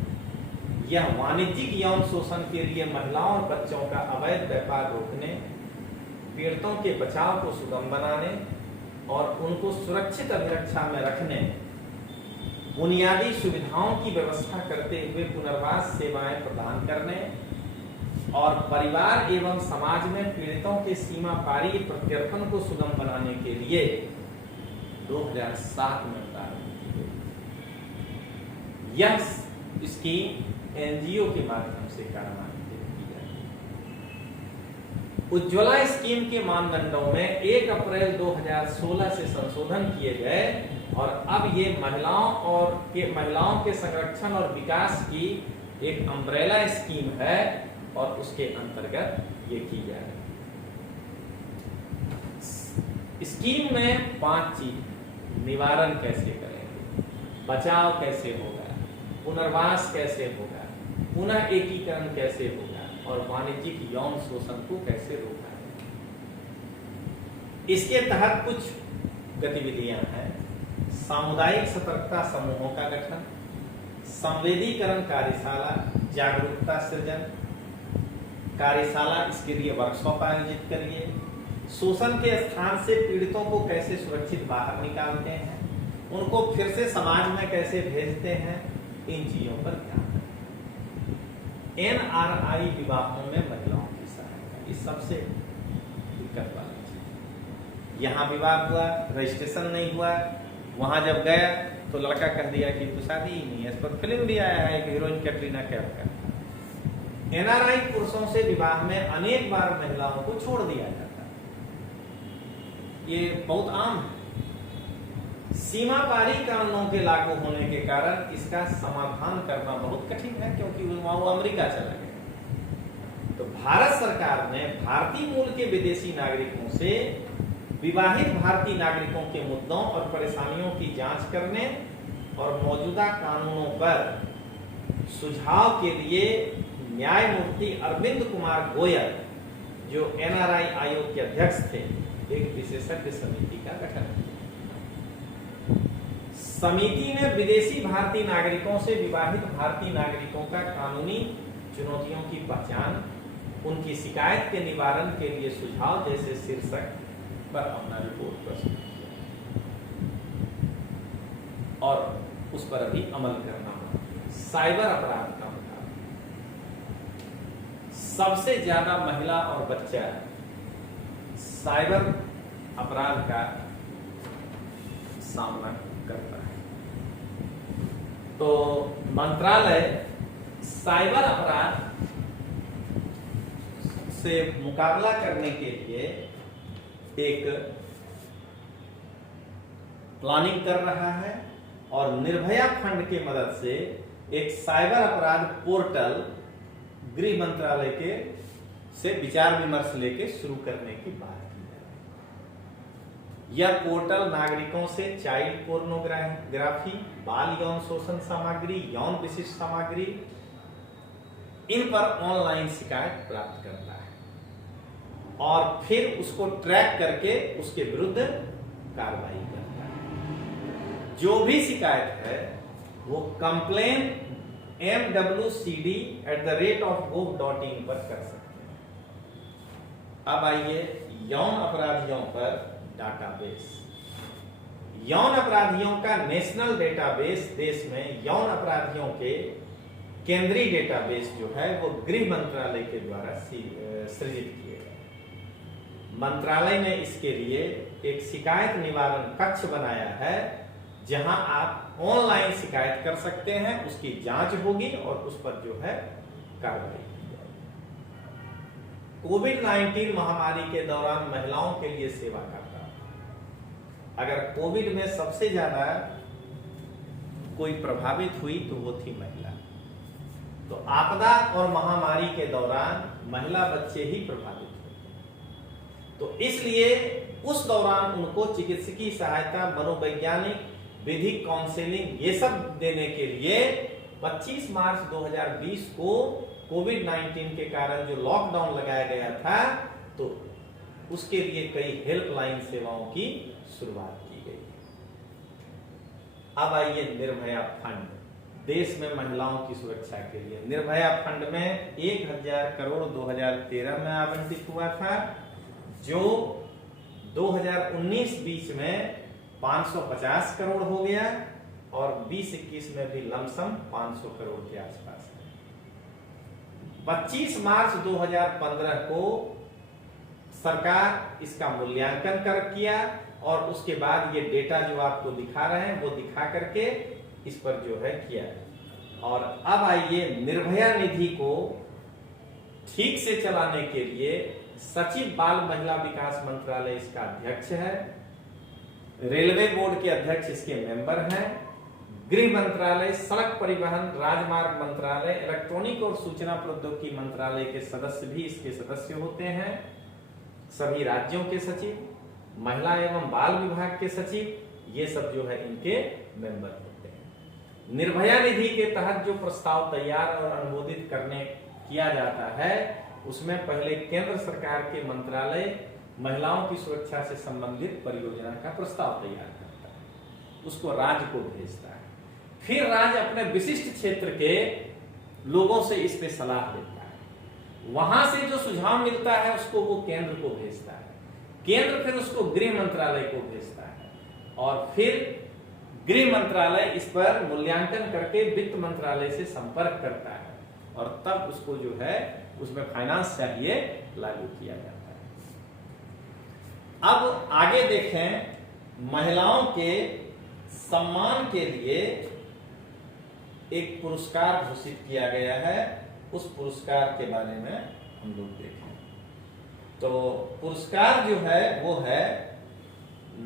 यह वाणिज्यिक यौन शोषण के लिए महिलाओं और बच्चों का अवैध व्यापार रोकने, पीड़ितों के बचाव को सुगम बनाने और उनको सुरक्षित अभिरक्षा में रखने बुनियादी सुविधाओं की व्यवस्था करते हुए पुनर्वास सेवाएं प्रदान करने और परिवार एवं समाज में पीड़ितों के सीमा पारी प्रत्यर्पण को सुगम बनाने के लिए 2007 में प्रारंभ की गई। यह स्कीम एनजीओ के माध्यम से कार्यान्वित की जाती है। उज्ज्वला स्कीम के मानदंडों में 1 अप्रैल 2016 से संशोधन किए गए और अब ये महिलाओं के संरक्षण और विकास की एक अम्ब्रेला स्कीम है और उसके अंतर्गत ये की जा रही है। स्कीम में 5 चीज: निवारण कैसे करेंगे, बचाव कैसे होगा, पुनर्वास कैसे होगा, पुनः एकीकरण कैसे होगा और वाणिज्यिक यौन शोषण को कैसे रोका जाए। इसके तहत कुछ गतिविधियां हैं: सामुदायिक सतर्कता समूहों का गठन, संवेदीकरण कार्यशाला, जागरूकता सृजन कार्यशाला, इसके लिए वर्कशॉप आयोजित करिए, शोषण के स्थान से पीड़ितों को कैसे सुरक्षित बाहर निकालते हैं, उनको फिर से समाज में कैसे भेजते हैं, इन चीजों पर ध्यान दें। एनआरआई विवाहों में महिलाओं की सहायता, इस सबसे दिक्कत वाली चीज। यहाँ विवाह हुआ, रजिस्ट्रेशन नहीं हुआ, वहां जब गया तो लड़का कह दिया कि तो शादी ही नहीं है। इस पर फिल्म भी आया है, हीरोइन कैटरीना कैफ का। एनआरआई पुरुषों से विवाह में अनेक बार महिलाओं को छोड़ दिया जाता है, ये बहुत आम है। सीमा पारी कानूनों के लागू होने के कारण इसका समाधान करना बहुत कठिन है, क्योंकि वो अमेरिका चला गया। तो भारत सरकार ने भारतीय मूल के विदेशी नागरिकों से विवाहित भारतीय नागरिकों के मुद्दों और परेशानियों की जांच करने और मौजूदा कानूनों पर सुझाव के लिए न्यायमूर्ति अरविंद कुमार गोयल, जो एनआरआई आयोग के अध्यक्ष थे, एक विशेषज्ञ समिति का गठन किया। समिति ने विदेशी भारतीय नागरिकों से विवाहित भारतीय नागरिकों का कानूनी चुनौतियों की पहचान, उनकी शिकायत के निवारण के लिए सुझाव जैसे शीर्षक पर अपना रिपोर्ट प्रस्तुत किया और उस पर अभी अमल करना होगा। साइबर अपराध का मुकाबला, सबसे ज्यादा महिला और बच्चा साइबर अपराध का सामना करता है। तो मंत्रालय साइबर अपराध से मुकाबला करने के लिए एक प्लानिंग कर रहा है और निर्भया फंड की मदद से एक साइबर अपराध पोर्टल गृह मंत्रालय के से विचार विमर्श लेके शुरू करने की बात की है। यह पोर्टल नागरिकों से चाइल्ड पोर्नोग्राफी, बाल यौन शोषण सामग्री, यौन विशिष्ट सामग्री, इन पर ऑनलाइन शिकायत प्राप्त करता है और फिर उसको ट्रैक करके उसके विरुद्ध कार्रवाई करता है। जो भी शिकायत है वो कंप्लेन mwcd@gov.in पर कर सकते हैं। अब आइए यौन अपराधियों पर डाटाबेस। यौन अपराधियों का नेशनल डेटाबेस देश में यौन अपराधियों के केंद्रीय डेटाबेस जो है वो गृह मंत्रालय के द्वारा सृजित किए गए। मंत्रालय ने इसके लिए एक शिकायत निवारण कक्ष बनाया है जहां आप ऑनलाइन शिकायत कर सकते हैं, उसकी जांच होगी और उस पर जो है कार्रवाई की जाएगी। कोविड-19 महामारी के दौरान महिलाओं के लिए सेवा का प्रावधान। अगर कोविड में सबसे ज्यादा कोई प्रभावित हुई तो वो थी महिला। तो आपदा और महामारी के दौरान महिला बच्चे ही प्रभावित हुए, तो इसलिए उस दौरान उनको चिकित्सकीय सहायता, मनोवैज्ञानिक, विधिक काउंसलिंग, ये सब देने के लिए 25 मार्च 2020 को कोविड-19 के कारण जो लॉकडाउन लगाया गया था, तो उसके लिए कई हेल्पलाइन सेवाओं की शुरुआत की गई। अब आइए निर्भया फंड, देश में महिलाओं की सुरक्षा के लिए। निर्भया फंड में 1000 करोड़ 2013 में आवंटित हुआ था, जो 2019-20 में 550 करोड़ हो गया और 20-21 में भी लमसम 500 करोड़ के आसपास है। 25 मार्च 2015 को सरकार इसका मूल्यांकन किया और उसके बाद ये डेटा जो आपको दिखा रहे हैं वो दिखा करके इस पर जो है किया। और अब आइए निर्भया निधि को ठीक से चलाने के लिए सचिव बाल महिला विकास मंत्रालय इसका अध्यक्ष है, रेलवे बोर्ड के अध्यक्ष इसके मेंबर हैं, गृह मंत्रालय, सड़क परिवहन राजमार्ग मंत्रालय, इलेक्ट्रॉनिक और सूचना प्रौद्योगिकी मंत्रालय के सदस्य भी इसके सदस्य होते हैं, सभी राज्यों के सचिव, महिला एवं बाल विभाग के सचिव, ये सब जो है इनके मेंबर होते हैं। निर्भया निधि के तहत जो प्रस्ताव तैयार और अनुमोदित किया जाता है उसमें पहले केंद्र सरकार के मंत्रालय महिलाओं की सुरक्षा से संबंधित परियोजना का प्रस्ताव तैयार करता है, उसको राज्य को भेजता है, फिर राज्य अपने विशिष्ट क्षेत्र के लोगों से इस पे सलाह देता है, वहां से जो सुझाव मिलता है उसको वो केंद्र को भेजता है, केंद्र फिर उसको गृह मंत्रालय को भेजता है और फिर गृह मंत्रालय इस पर मूल्यांकन करके वित्त मंत्रालय से संपर्क करता है और तब उसको जो है उसमें फाइनेंस चाहिए लागू किया जाता है। अब आगे देखें, महिलाओं के सम्मान के लिए एक पुरस्कार घोषित किया गया है, उस पुरस्कार के बारे में हम लोग देखें। तो पुरस्कार जो है वो है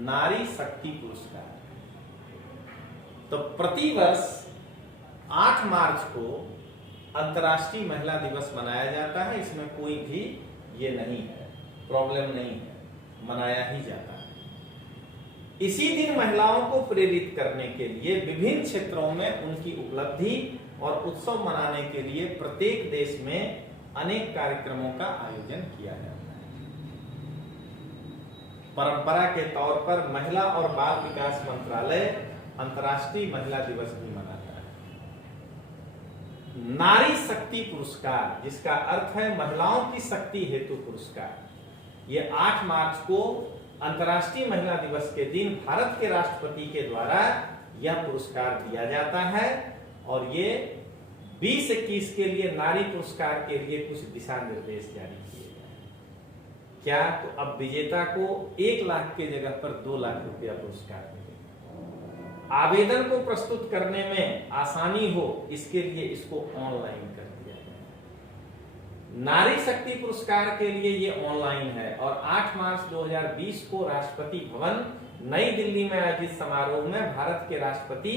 नारी शक्ति पुरस्कार। तो प्रतिवर्ष 8 मार्च को अंतर्राष्ट्रीय महिला दिवस मनाया जाता है, इसमें कोई भी ये नहीं है, प्रॉब्लम नहीं है, मनाया ही जाता है। इसी दिन महिलाओं को प्रेरित करने के लिए विभिन्न क्षेत्रों में उनकी उपलब्धि और उत्सव मनाने के लिए प्रत्येक देश में अनेक कार्यक्रमों का आयोजन किया जाता है। परंपरा के तौर पर महिला और बाल विकास मंत्रालय अंतर्राष्ट्रीय महिला दिवस भी मनाता है। नारी शक्ति पुरस्कार, जिसका अर्थ है महिलाओं की शक्ति हेतु पुरस्कार, ये 8 मार्च को अंतर्राष्ट्रीय महिला दिवस के दिन भारत के राष्ट्रपति के द्वारा यह पुरस्कार दिया जाता है और ये 20-21 के लिए नारी पुरस्कार के लिए कुछ दिशा निर्देश जारी किए गए। क्या? तो अब विजेता को 1 लाख के जगह पर 2 लाख रुपया पुरस्कार मिलेगा। आवेदन को प्रस्तुत करने में आसानी हो इसके लिए इसको ऑनलाइन कर दिया गया। नारी शक्ति पुरस्कार के लिए ये ऑनलाइन है और 8 मार्च 2020 को राष्ट्रपति भवन नई दिल्ली में आयोजित समारोह में भारत के राष्ट्रपति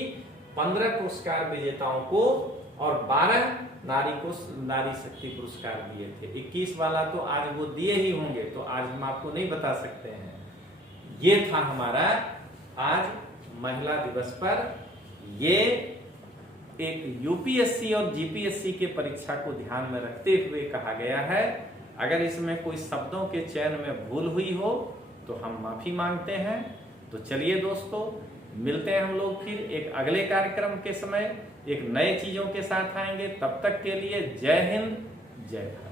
15 पुरस्कार विजेताओं को और 12 नारी शक्ति पुरस्कार दिए थे। 21 वाला तो आज वो दिए ही होंगे, तो आज हम आपको नहीं बता सकते हैं। ये था हमारा आज महिला दिवस पर। ये एक यूपीएससी और जीपीएससी के परीक्षा को ध्यान में रखते हुए कहा गया है। अगर इसमें कोई शब्दों के चयन में भूल हुई हो तो हम माफी मांगते हैं। तो चलिए दोस्तों, मिलते हैं हम लोग फिर एक अगले कार्यक्रम के समय, एक नए चीजों के साथ आएंगे। तब तक के लिए जय हिंद, जय भारत।